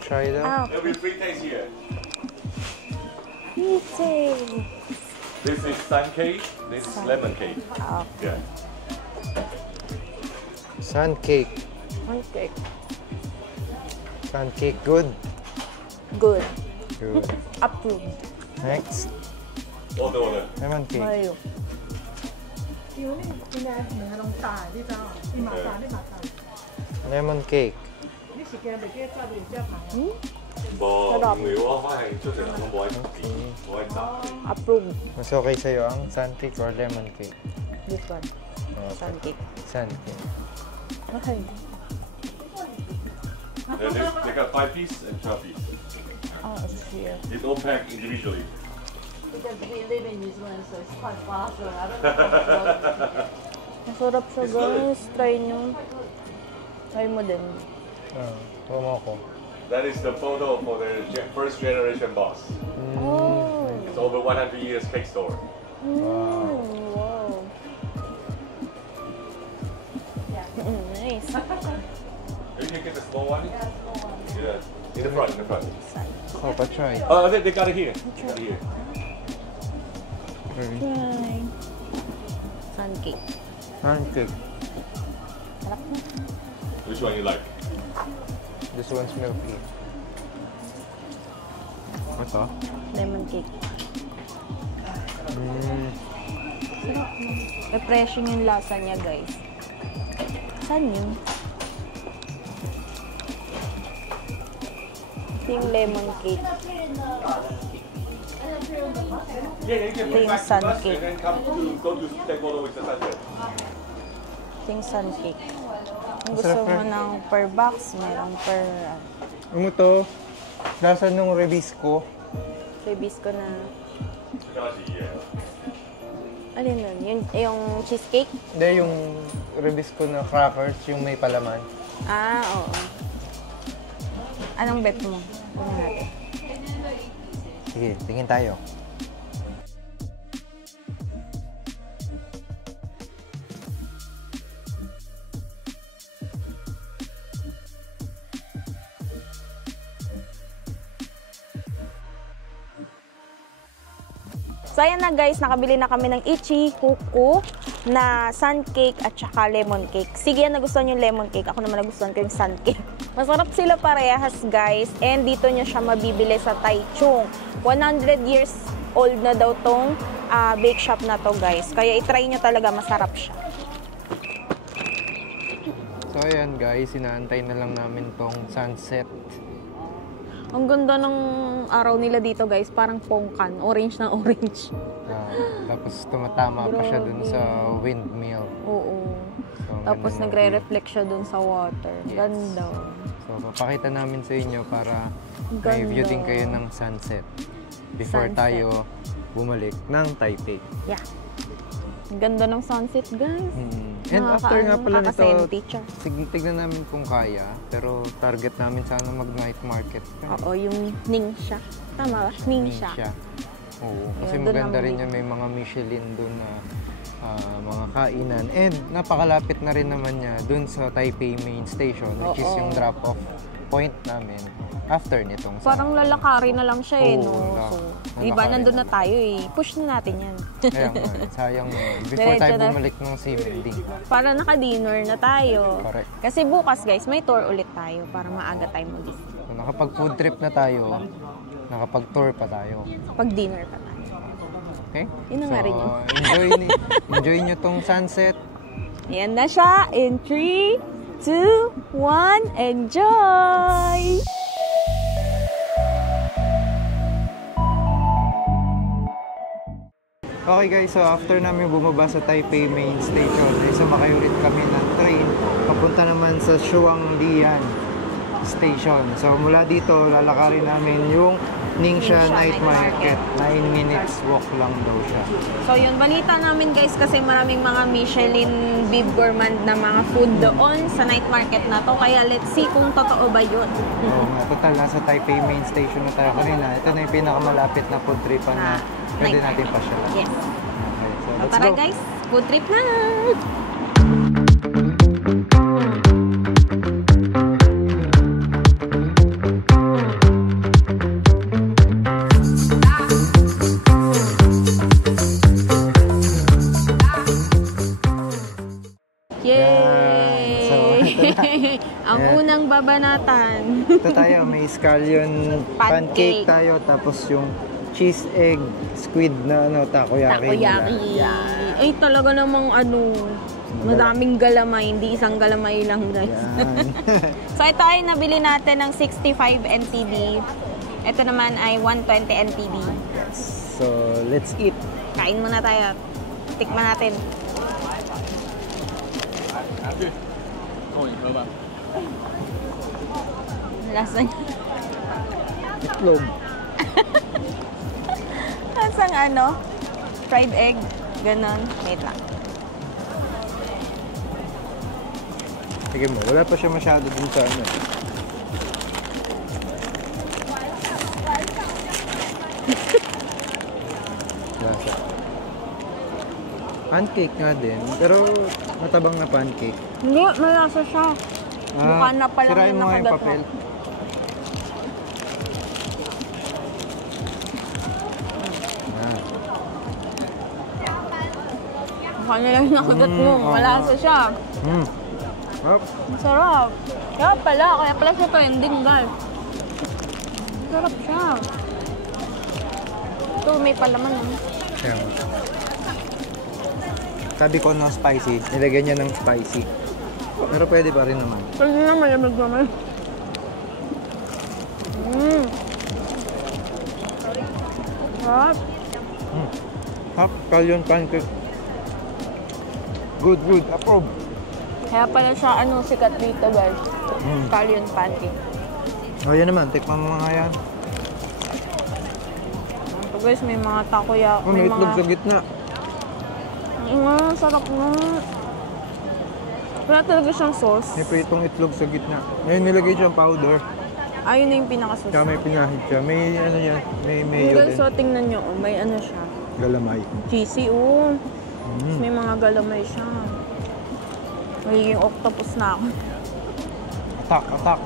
Try that. Ah, There'll be free taste here. Ichi. This is sun cake. This is lemon cake. Ah, Yeah. Sun cake. okay. Sun cake, good. Good. Good. Approved. Next, Order. lemon cake. Mayo. Lemon cake. Approved. Mas okay sa'yo ang sun cake or lemon cake? This one. Sun cake. Sun cake. Okay. They got 5 piece and 12 piece. Oh, it's here. It's all packed individually. Because we live in New Zealand, so it's quite far. So I don't know. Masarap siya guys. Try nyo. Try mo din. Tumo ko. That is the photo for the first generation boss. Oh. It's over 100 years cake store. Wow. Nice. You can get the small one. Yeah. In the front. Oh, pa-try. Oh, they got it here. They got it here. Try. Sun cake. Sun cake. Sarap na. Which one you like? This one's milky. Ito? Lemon cake. Refreshing yung lasa niya guys. Saan yun? Ito yung lemon cake. Ito yung sun cake. Ito yung sun cake. Kung gusto mo ng per box, meron per Ano to? Lasa nung Rebisco. Rebisco na. Ano yun? Yung cheesecake? Hindi, yung Rebisco na crackers, yung may palaman. Ah, oo. Anong bet mo? Ano natin? Sige, tingin tayo. So ayan na guys, nakabili na kami ng Ichi, Kuku, na sun cake at saka lemon cake. Sige, nagustuhan yung lemon cake. Ako naman nagustuhan ko yung sun cake. Masarap sila parehas guys. And dito nyo siya mabibili sa Taichung. 100 years old na daw tong bake shop na to guys. Kaya itry nyo talaga, masarap siya. So ayan guys, inaantay na lang namin tong sunset. Ang ganda ng araw nila dito guys, parang pongkan, orange na orange. Tapos tumatama pa siya dun sa windmill. Oo. So, Tapos nagre-reflect siya dun sa water. Yes. Ganda. So papakita namin sa inyo para may Ganda. view din kayo ng sunset before Sunset. tayo bumalik ng Taipei. Yeah. Ang ganda ng sunset guys. And after nga pala nito, nakakasenti siya. tignan namin kung kaya, pero target namin sana mag-night market. Oo, yung Ningxia. Tama ba? Ningxia. Oo, kasi Yun, doon maganda lang rin yan. May mga Michelin doon na mga kainan. And napakalapit na rin naman niya doon sa Taipei Main Station, which is Oo. yung drop-off point namin after nitong Parang lalakari na lang siya eh, Oo, no? So, lalakari diba, nandun na. na tayo eh. Push na natin yan. Kaya nga, sayang before Diretso tayo na. bumalik ng CMD. Para naka-dinner na tayo. Correct. Kasi bukas guys, may tour ulit tayo para maaga tayo magising. So, nakapag-food trip na tayo, nakapag-tour pa tayo. Pag-dinner pa tayo. Okay? Yun na nga rin yun. Enjoy nyo tong sunset. Ayan na siya. In 3, 2, 1, enjoy! Okay guys, so after namin bumaba sa Taipei Main Station, ay sumakay ulit kami ng train papunta naman sa Shuangdian Station. So mula dito, lalakarin namin yung Ningxia Night Market. 9 minutes walk lang daw siya. So yun, balita namin guys kasi maraming mga Michelin Bib Gourmand na mga food doon sa night market na to. Kaya let's see kung totoo ba yun. Oo nga, total nasa Taipei Main Station na tayo kanina. Ito na yung pinakamalapit na food tripan na pwede night natin market. pasyalan. Yes. Okay, so So let's tara go. guys, food trip na! Yay! So, ito na. Ang Ayan. unang babanatan. Ito tayo, may scallion pancake Pancake. tayo, tapos yung cheese egg squid na takoyaki. nila. Takoyaki. Ay, talaga namang madaming galamay, hindi isang galamay lang guys. Yan. So ito ay nabili natin ng 65 NTD. Ito naman ay 120 NTD. So, let's eat. Kain muna tayo. Tikman natin. Lasa niya. Itlog. Lasang fried egg. Ganon. Wait lang. Sige mo, wala pa siya masyado dun sa Lasa. Pancake nga din, pero matabang na pancake. Hindi, malasa siya. Mukha na pa lang sirain yung mo nga yung nakagat papel. mo. Ah. Mukha na lang yung nakagat mo. oo. Malasa siya. Hop. Masarap. Kaya pala siya trending guys. Masarap siya. Ito, may palaman Kaya mo. Sabi ko no spicy, nilagyan niya ng spicy. Pero pwede pa rin naman. Pwede na malamig naman. Sarap. Hap, Scallion pancake. Good, good. Approve. Kaya pala siya sikat dito guys. Scallion pancake. O yan naman, tikman mo nga yan. Ito guys, may mga takoya. Oh, may itlog sa gitna. Sarap nga. Wala talaga siyang sauce. May pritong itlog sa gitna. Ngayon nilagay siyang powder. Ayun na yung pinaka-sauce. Kaya may pinahid siya. May ano yan, may mayo Guys, din. so tingnan nyo, may siya. Galamay. Cheesy, May mga galamay siya. Magiging octopus na ako. Atak, atak.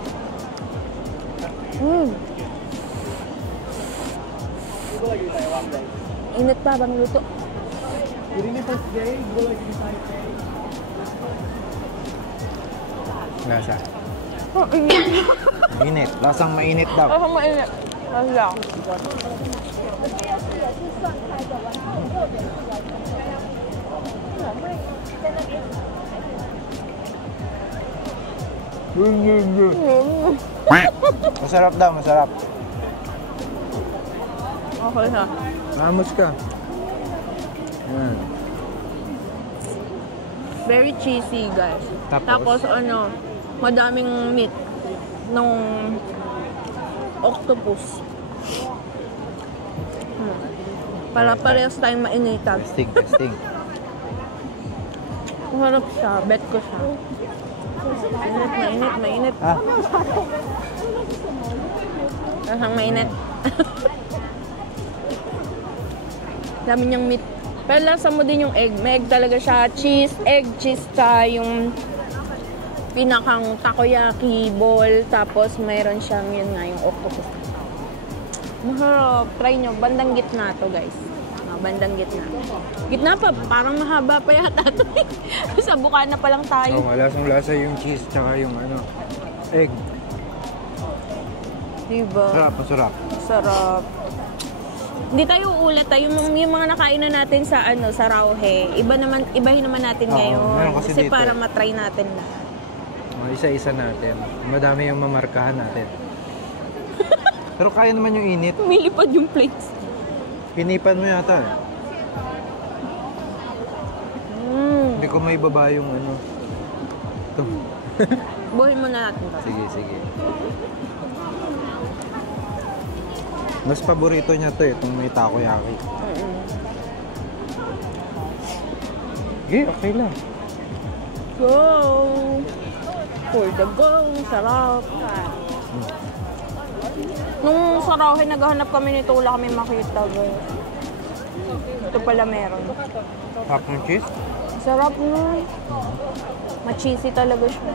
Init pa bang luto? Lasa. Oh, init. Mainit. Lasang mainit daw. Ako mainit. Lasa. Masarap daw, masarap. Okay na. Mamos ka. Yan. Very cheesy, guys. Tapos? Madaming meat nung octopus. Para parehas tayong mainitan. Testing, testing. Masarap siya. Bet ko siya. Mainit. Ah, Lasang mainit. Dami niyang meat. Pero lasa mo din yung egg. May egg talaga siya. Cheese, egg, cheese, yung pinakang takoyaki ball. Tapos mayroon siyang yun nga, yung octopus. Masarap. Try nyo. Bandang gitna to, guys. Bandang gitna. Gitna pa. Parang mahaba pa yata to. Sa Bukana pa lang tayo. lasang lasa yung cheese tsaka yung egg. Diba? Sarap, masarap. Sarap. Hindi tayo uulat tayo yung mga nakainan natin sa sa Rauhe. Ibahin naman natin ngayon. meron kasi dito para matry natin lahat. Isa-isa natin. Madami yung mamarkahan natin. Pero kaya naman yung init. Lumilipad yung plates. Hinipan mo yata eh. Hindi ko may baba yung Ito. Buhin mo na natin. Sige, sige. Mas paborito niya to itong may takoyaki. Okay, okay lang. Go! For the go! Sarap! Nung sa Rauhe, naghahanap kami nito, wala kami makita. Guys. Ito pala meron. Half ng cheese? Sarap no. Ma-cheesy talaga siya.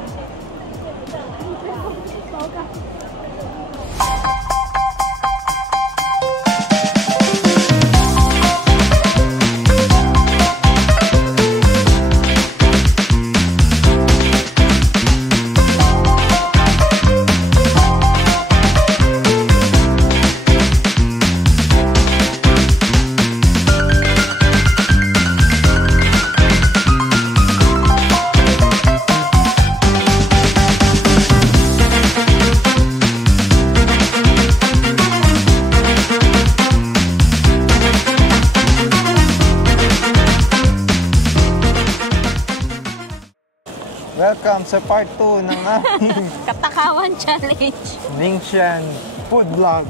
Welcome sa part 2 ng aming Katakawan challenge. Ningxian food vlog.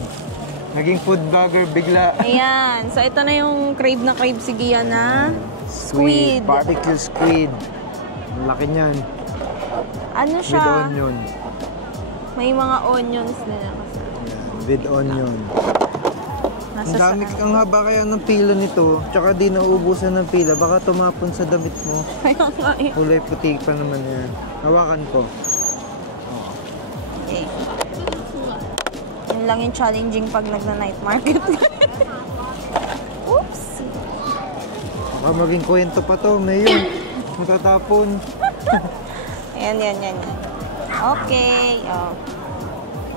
Naging food vlogger bigla. Ayan. So, ito na yung crave na crave si Gia na squid. Barbecue squid. Ang laki niyan. Ano siya? With onion. May mga onions na nakasama. With onion. Nasa Ang dami, saan? ang haba kaya ng pila nito. Tsaka di nauubusan ng pila. Baka tumapon sa damit mo. Kaya nga eh. Kulay puti pa naman yan. Hawakan ko. Okay. Yun lang yung challenging pag nagna-night market. Oops! Baka maging kwento pa to. Mayo. Matatapon. Yan. Okay.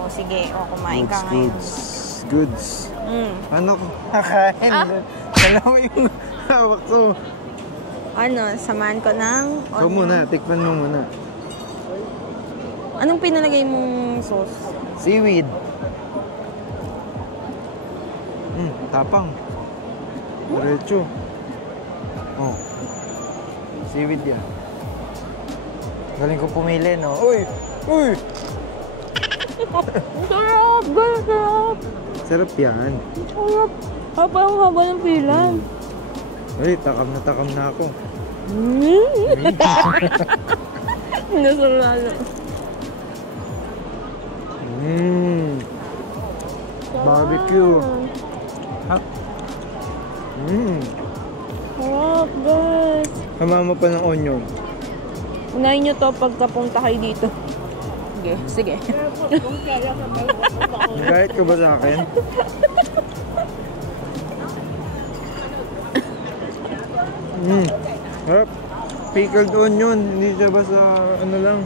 O sige. O, kumain ka ngayon. Goods. Ano ko? Kakain. Dalawa yung hawak ko. Ano, samahan ko ng Ikaw muna, tikman mo muna. Anong pinalagay mong sauce? Seaweed. Tapang. Diretso. Oh. Seaweed yan. Galing ko pumili, no? Uy! Uy! Sarap! Guys, sarap! Sarap yan. Sarap! Haba ng pila. Ay, takam na ako. Nasaralo. Barbecue. Ha? Sarap, guys. Kamama pa ng onion. Unahin nyo to pagkapunta kayo dito. Sige. Nagayat ka ba sa akin? Harap. Pickled onion. Hindi siya basta ano lang.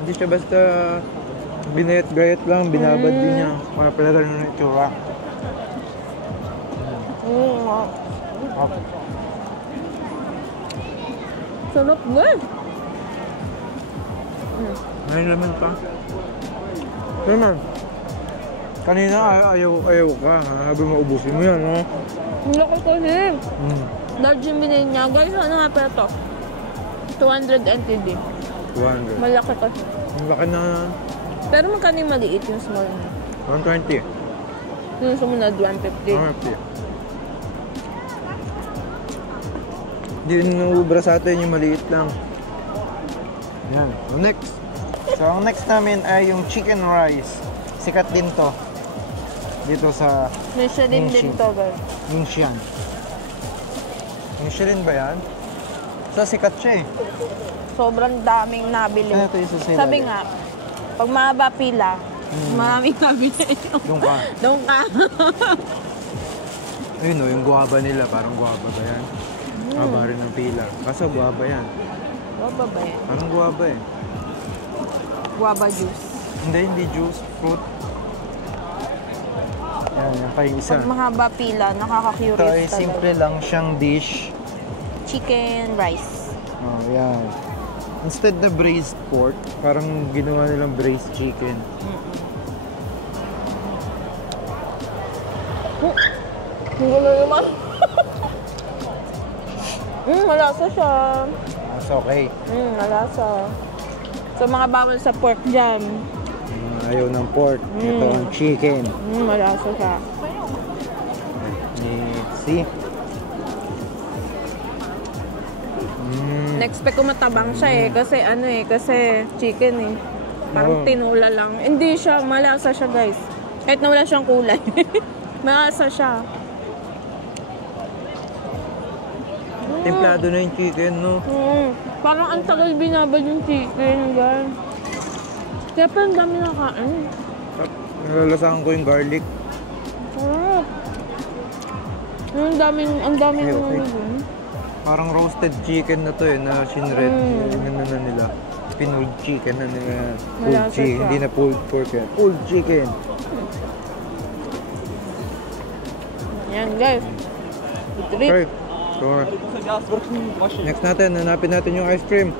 Hindi siya basta binayat-gayat lang. Binabad din niya. Para pala ganun na itsura. Sarap, guys. May laman pa. Naman. Kanina ayaw ka. Habang maubusin mo yan, no? Ang laki kasi. Large yung binili niya. Guys, ano nga pala to? 200 NTD. 200. Malaki kasi. Ang laki na Pero magkano yung maliit yung small niya? 120. Yung sumunod, 150. 150. Hindi nangubra sa atin yung maliit lang. Yan. So next. So ang next namin ay yung chicken rice. Sikat din to. Dito sa Michelin din to, guys. Yingxian. Michelin ba yan? Sa sikat siya eh. Sobrang daming nabili. Ano ito yung sa sila? Sabi nga, pag mahaba pila, maraming nabili. Doon ka. Doon ka. Ayun o, yung guwaba nila. Parang guwaba ba yan? Haba rin ng pila. Kaso guwaba yan. Guwaba ba yan? Parang guwaba eh. Guwaba juice. Hindi juice. Fruit. Yan, yung kayong isa. Pag mahaba pila, nakaka-curious Ito ay talaga. simple lang siyang dish. Chicken rice. Oh, yan. Instead na braised pork, parang ginawa nilang braised chicken. Ang gulo naman. Malasa siya. Mas okay. Malasa. So mga bawal sa pork dyan. Ayaw ng pork. Ito ang chicken. Malasa siya. See? Na-expect ko matabang siya eh. Kasi chicken eh. Parang Oo. tinula lang. Hindi siya, malasa siya guys. Kahit na wala siyang kulay. Malasa siya. Templado na yung chicken, no? Parang ang tagal binabad yung chicken, guys. Kaya pa ang dami nakain. Nalalasahan ko yung garlic. Sarap. Ang daming Okay, okay. Parang roasted chicken na to eh, na shinred. Yung ano na nila. Pinulled chicken na nila. Pulled Malasa chicken. siya. Hindi na pulled pork yan. Pulled chicken. Yan guys. Trip. Okay. So, next natin, hanapin natin yung ice cream.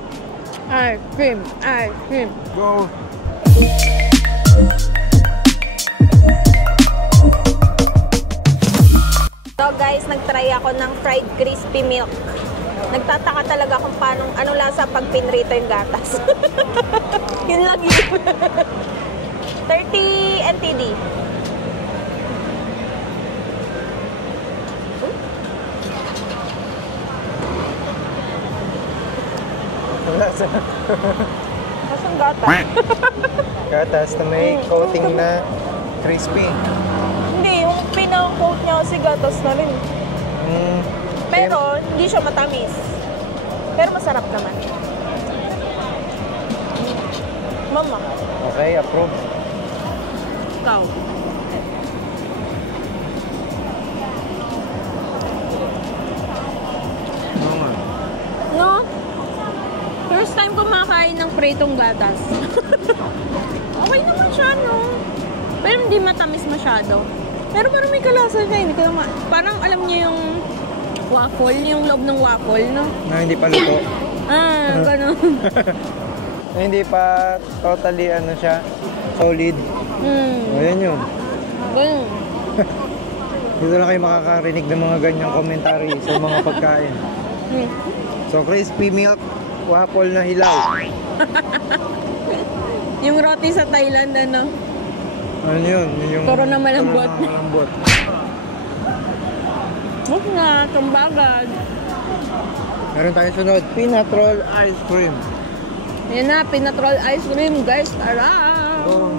Ice cream. Ice cream. Go! So guys, nagtry ako ng fried crispy milk. Nagtataka talaga kung paano, anong lasa pag pinrito yung gatas. Yun lang yun. 30 NTD. Lasa. Kasang gatas? Gatas na may coating na crispy. Hindi, yung pinang-coat niya kasi gatas na rin. Pero hindi siya matamis. Pero masarap naman. Mama, Okay, approve. ikaw. Oo nga. No? First time ko makakain ng pritong gatas. Okay naman siya, no? Pero hindi matamis masyado. Pero parang may kalasa niya, hindi ko naman. Parang alam niyo yung waffle, yung loob ng waffle, no? Na hindi pa luto. Ganun. Na hindi pa totally ano siya, solid. Ayan yun. Ganun. Dito lang kayo makakarinig ng mga ganyang komentary sa mga pagkain. So, crispy milk, waffle na hilaw. Yung roti sa Thailand, ano? Ano yun? Yung Toro na malambot. Toro na malambot. Mas na, tumbagan. Meron tayo sunod, peanut roll ice cream. Yan na, peanut roll ice cream, guys. Tara! Oh.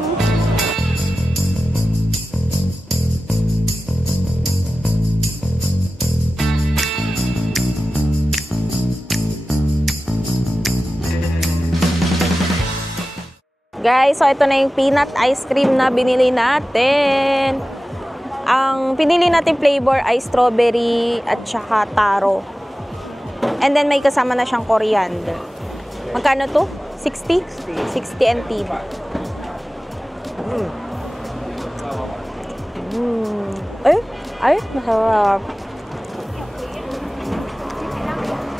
Guys, so ito na yung peanut ice cream na binili natin. Ang pinili natin flavor ay strawberry at saka taro. And then may kasama na siyang coriander. Magkano to? 60? 60 NT. Ay, masarap.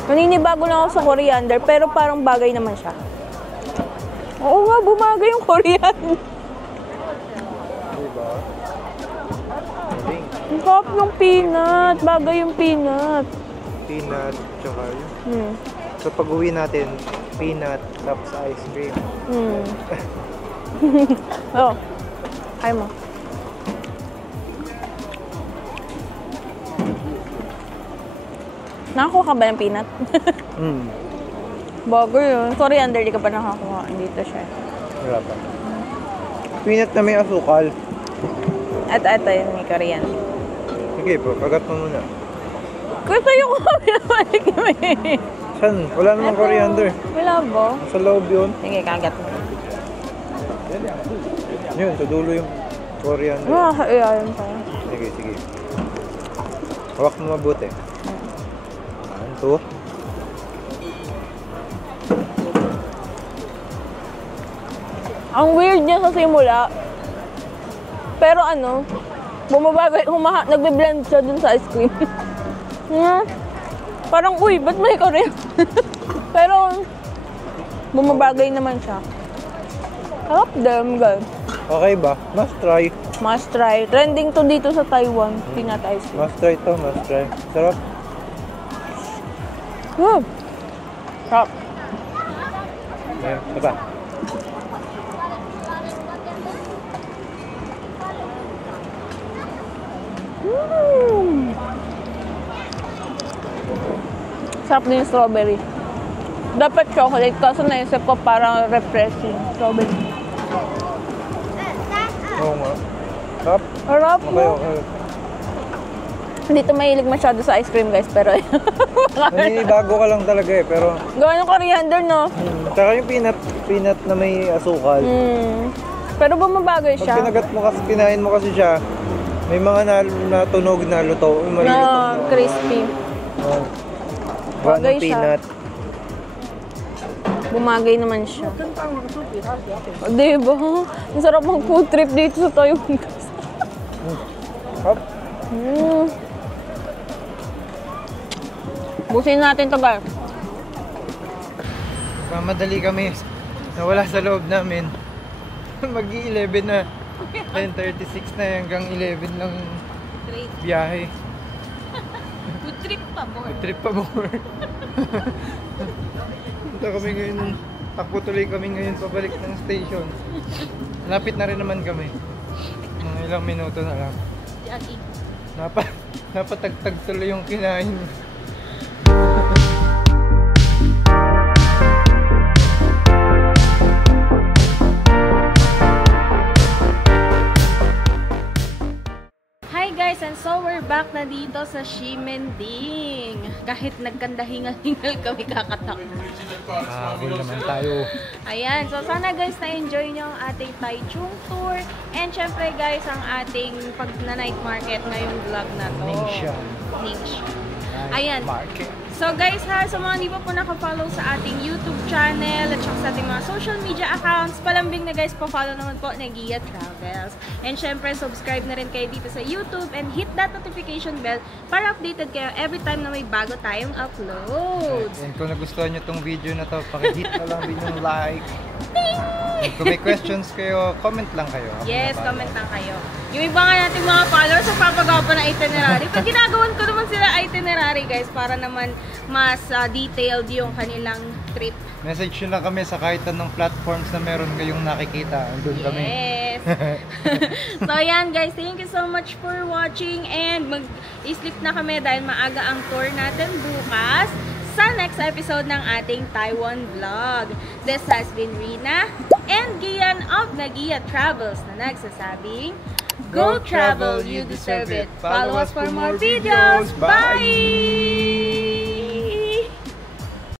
Naninibago lang ako sa coriander, pero parang bagay naman siya. Oo nga, bumagay yung coriander. Diba? Ang sarap ng peanut. Bagay yung peanut. Peanut, tsaka yun. So, pag uwi natin, peanut, tapos ice cream. Oh, kaya mo. Nakakuha ka ba ng peanut? Bago yun. Coriander, di ka pa nakakuha. Dito siya. Wala pa. Peanut na may asukal. At ito yun, may coriander. Sige po, kagat mo muna. Gusto yung kumabalik mo eh. Saan? Wala namang coriander. Wala ba? Sa loob yun. Sige, kagat mo. Yun, sa dulo yung coriander. Ayan pa. Sige, sige. Hawak mo mabuti. Ito. Ang weird niya sa simula. Pero ano, bumabagay, nagbe-blend siya dun sa ice cream. Parang, uy, ba't may coriander? Pero, bumabagay naman siya. Sarap din, guys. Okay ba? Must try. Must try. Trending to dito sa Taiwan. Peanut ice cream. Must try to, must try. Sarap. Sarap. Ayan, ito. Sarap din yung strawberry. Dapat chocolate, kaso naisip ko parang refreshing. Strawberry. Oo nga. Sarap. Sarap, Okay, no? okay. Hindi to mahilig masyado sa ice cream, guys, pero Naninibago ka lang talaga eh, pero... gawa ng coriander, no? Tsaka yung peanut na may asukal. Pero bumabagay Pag siya. kinagat mo kasi, kinain mo kasi siya, may mga natunog na luto. May Na crispy. Gawa Bagay ng siya. peanut. Bumagay naman siya. Diba? Ang sarap mag-food trip dito sa Taiwan. Hop. Busin natin to, guys. Mamadali kami. Nawala sa loob namin. Mag-11 na. 10:36 na hanggang 11 lang biyahe. Food trip pa more. Food trip pa more. Punta kami ngayon. Takbo tuloy kami ngayon pabalik ng station. Lapit na rin naman kami. Mga ilang minuto na lang. Napatagtag tuloy yung kinain. Hi guys, and so we're back na dito sa Ximending. Kahit nagkandahingal-hingal kami kakatakbo. Habol naman tayo. Ayan, so sana guys na-enjoy nyo ang ating Taichung tour. And syempre guys, ang ating pag na night market ngayong vlog na to. Ningxia. Ningxia. Ayan. Market. So guys ha, sa mga hindi pa po nakafollow sa ating YouTube channel at saka sa ating mga social media accounts, palambing na guys, pa-follow naman po na Gia Travels. And syempre, subscribe na rin kayo dito sa YouTube and hit that notification bell para updated kayo every time na may bago tayong upload. And kung nagustuhan nyo tong video na to, pakihit na lang din yung like. And kung may questions kayo, comment lang kayo. Yes, comment lang kayo. Yung iba nga natin mga followers, nagpapagawa pa ng itinerary. Pag ginagawan ko naman sila itinerary guys, para naman mas detailed yung kanilang trip. Message nyo lang kami sa kahit anong platforms na meron kayong nakikita. Andun kami. Yes! So yan guys, thank you so much for watching and mag-sleep na kami dahil maaga ang tour natin bukas sa next episode ng ating Taiwan vlog. This has been Rina and Gian of Gia Travels na nagsasabing, Go travel, you deserve it. Follow us for more videos. Bye!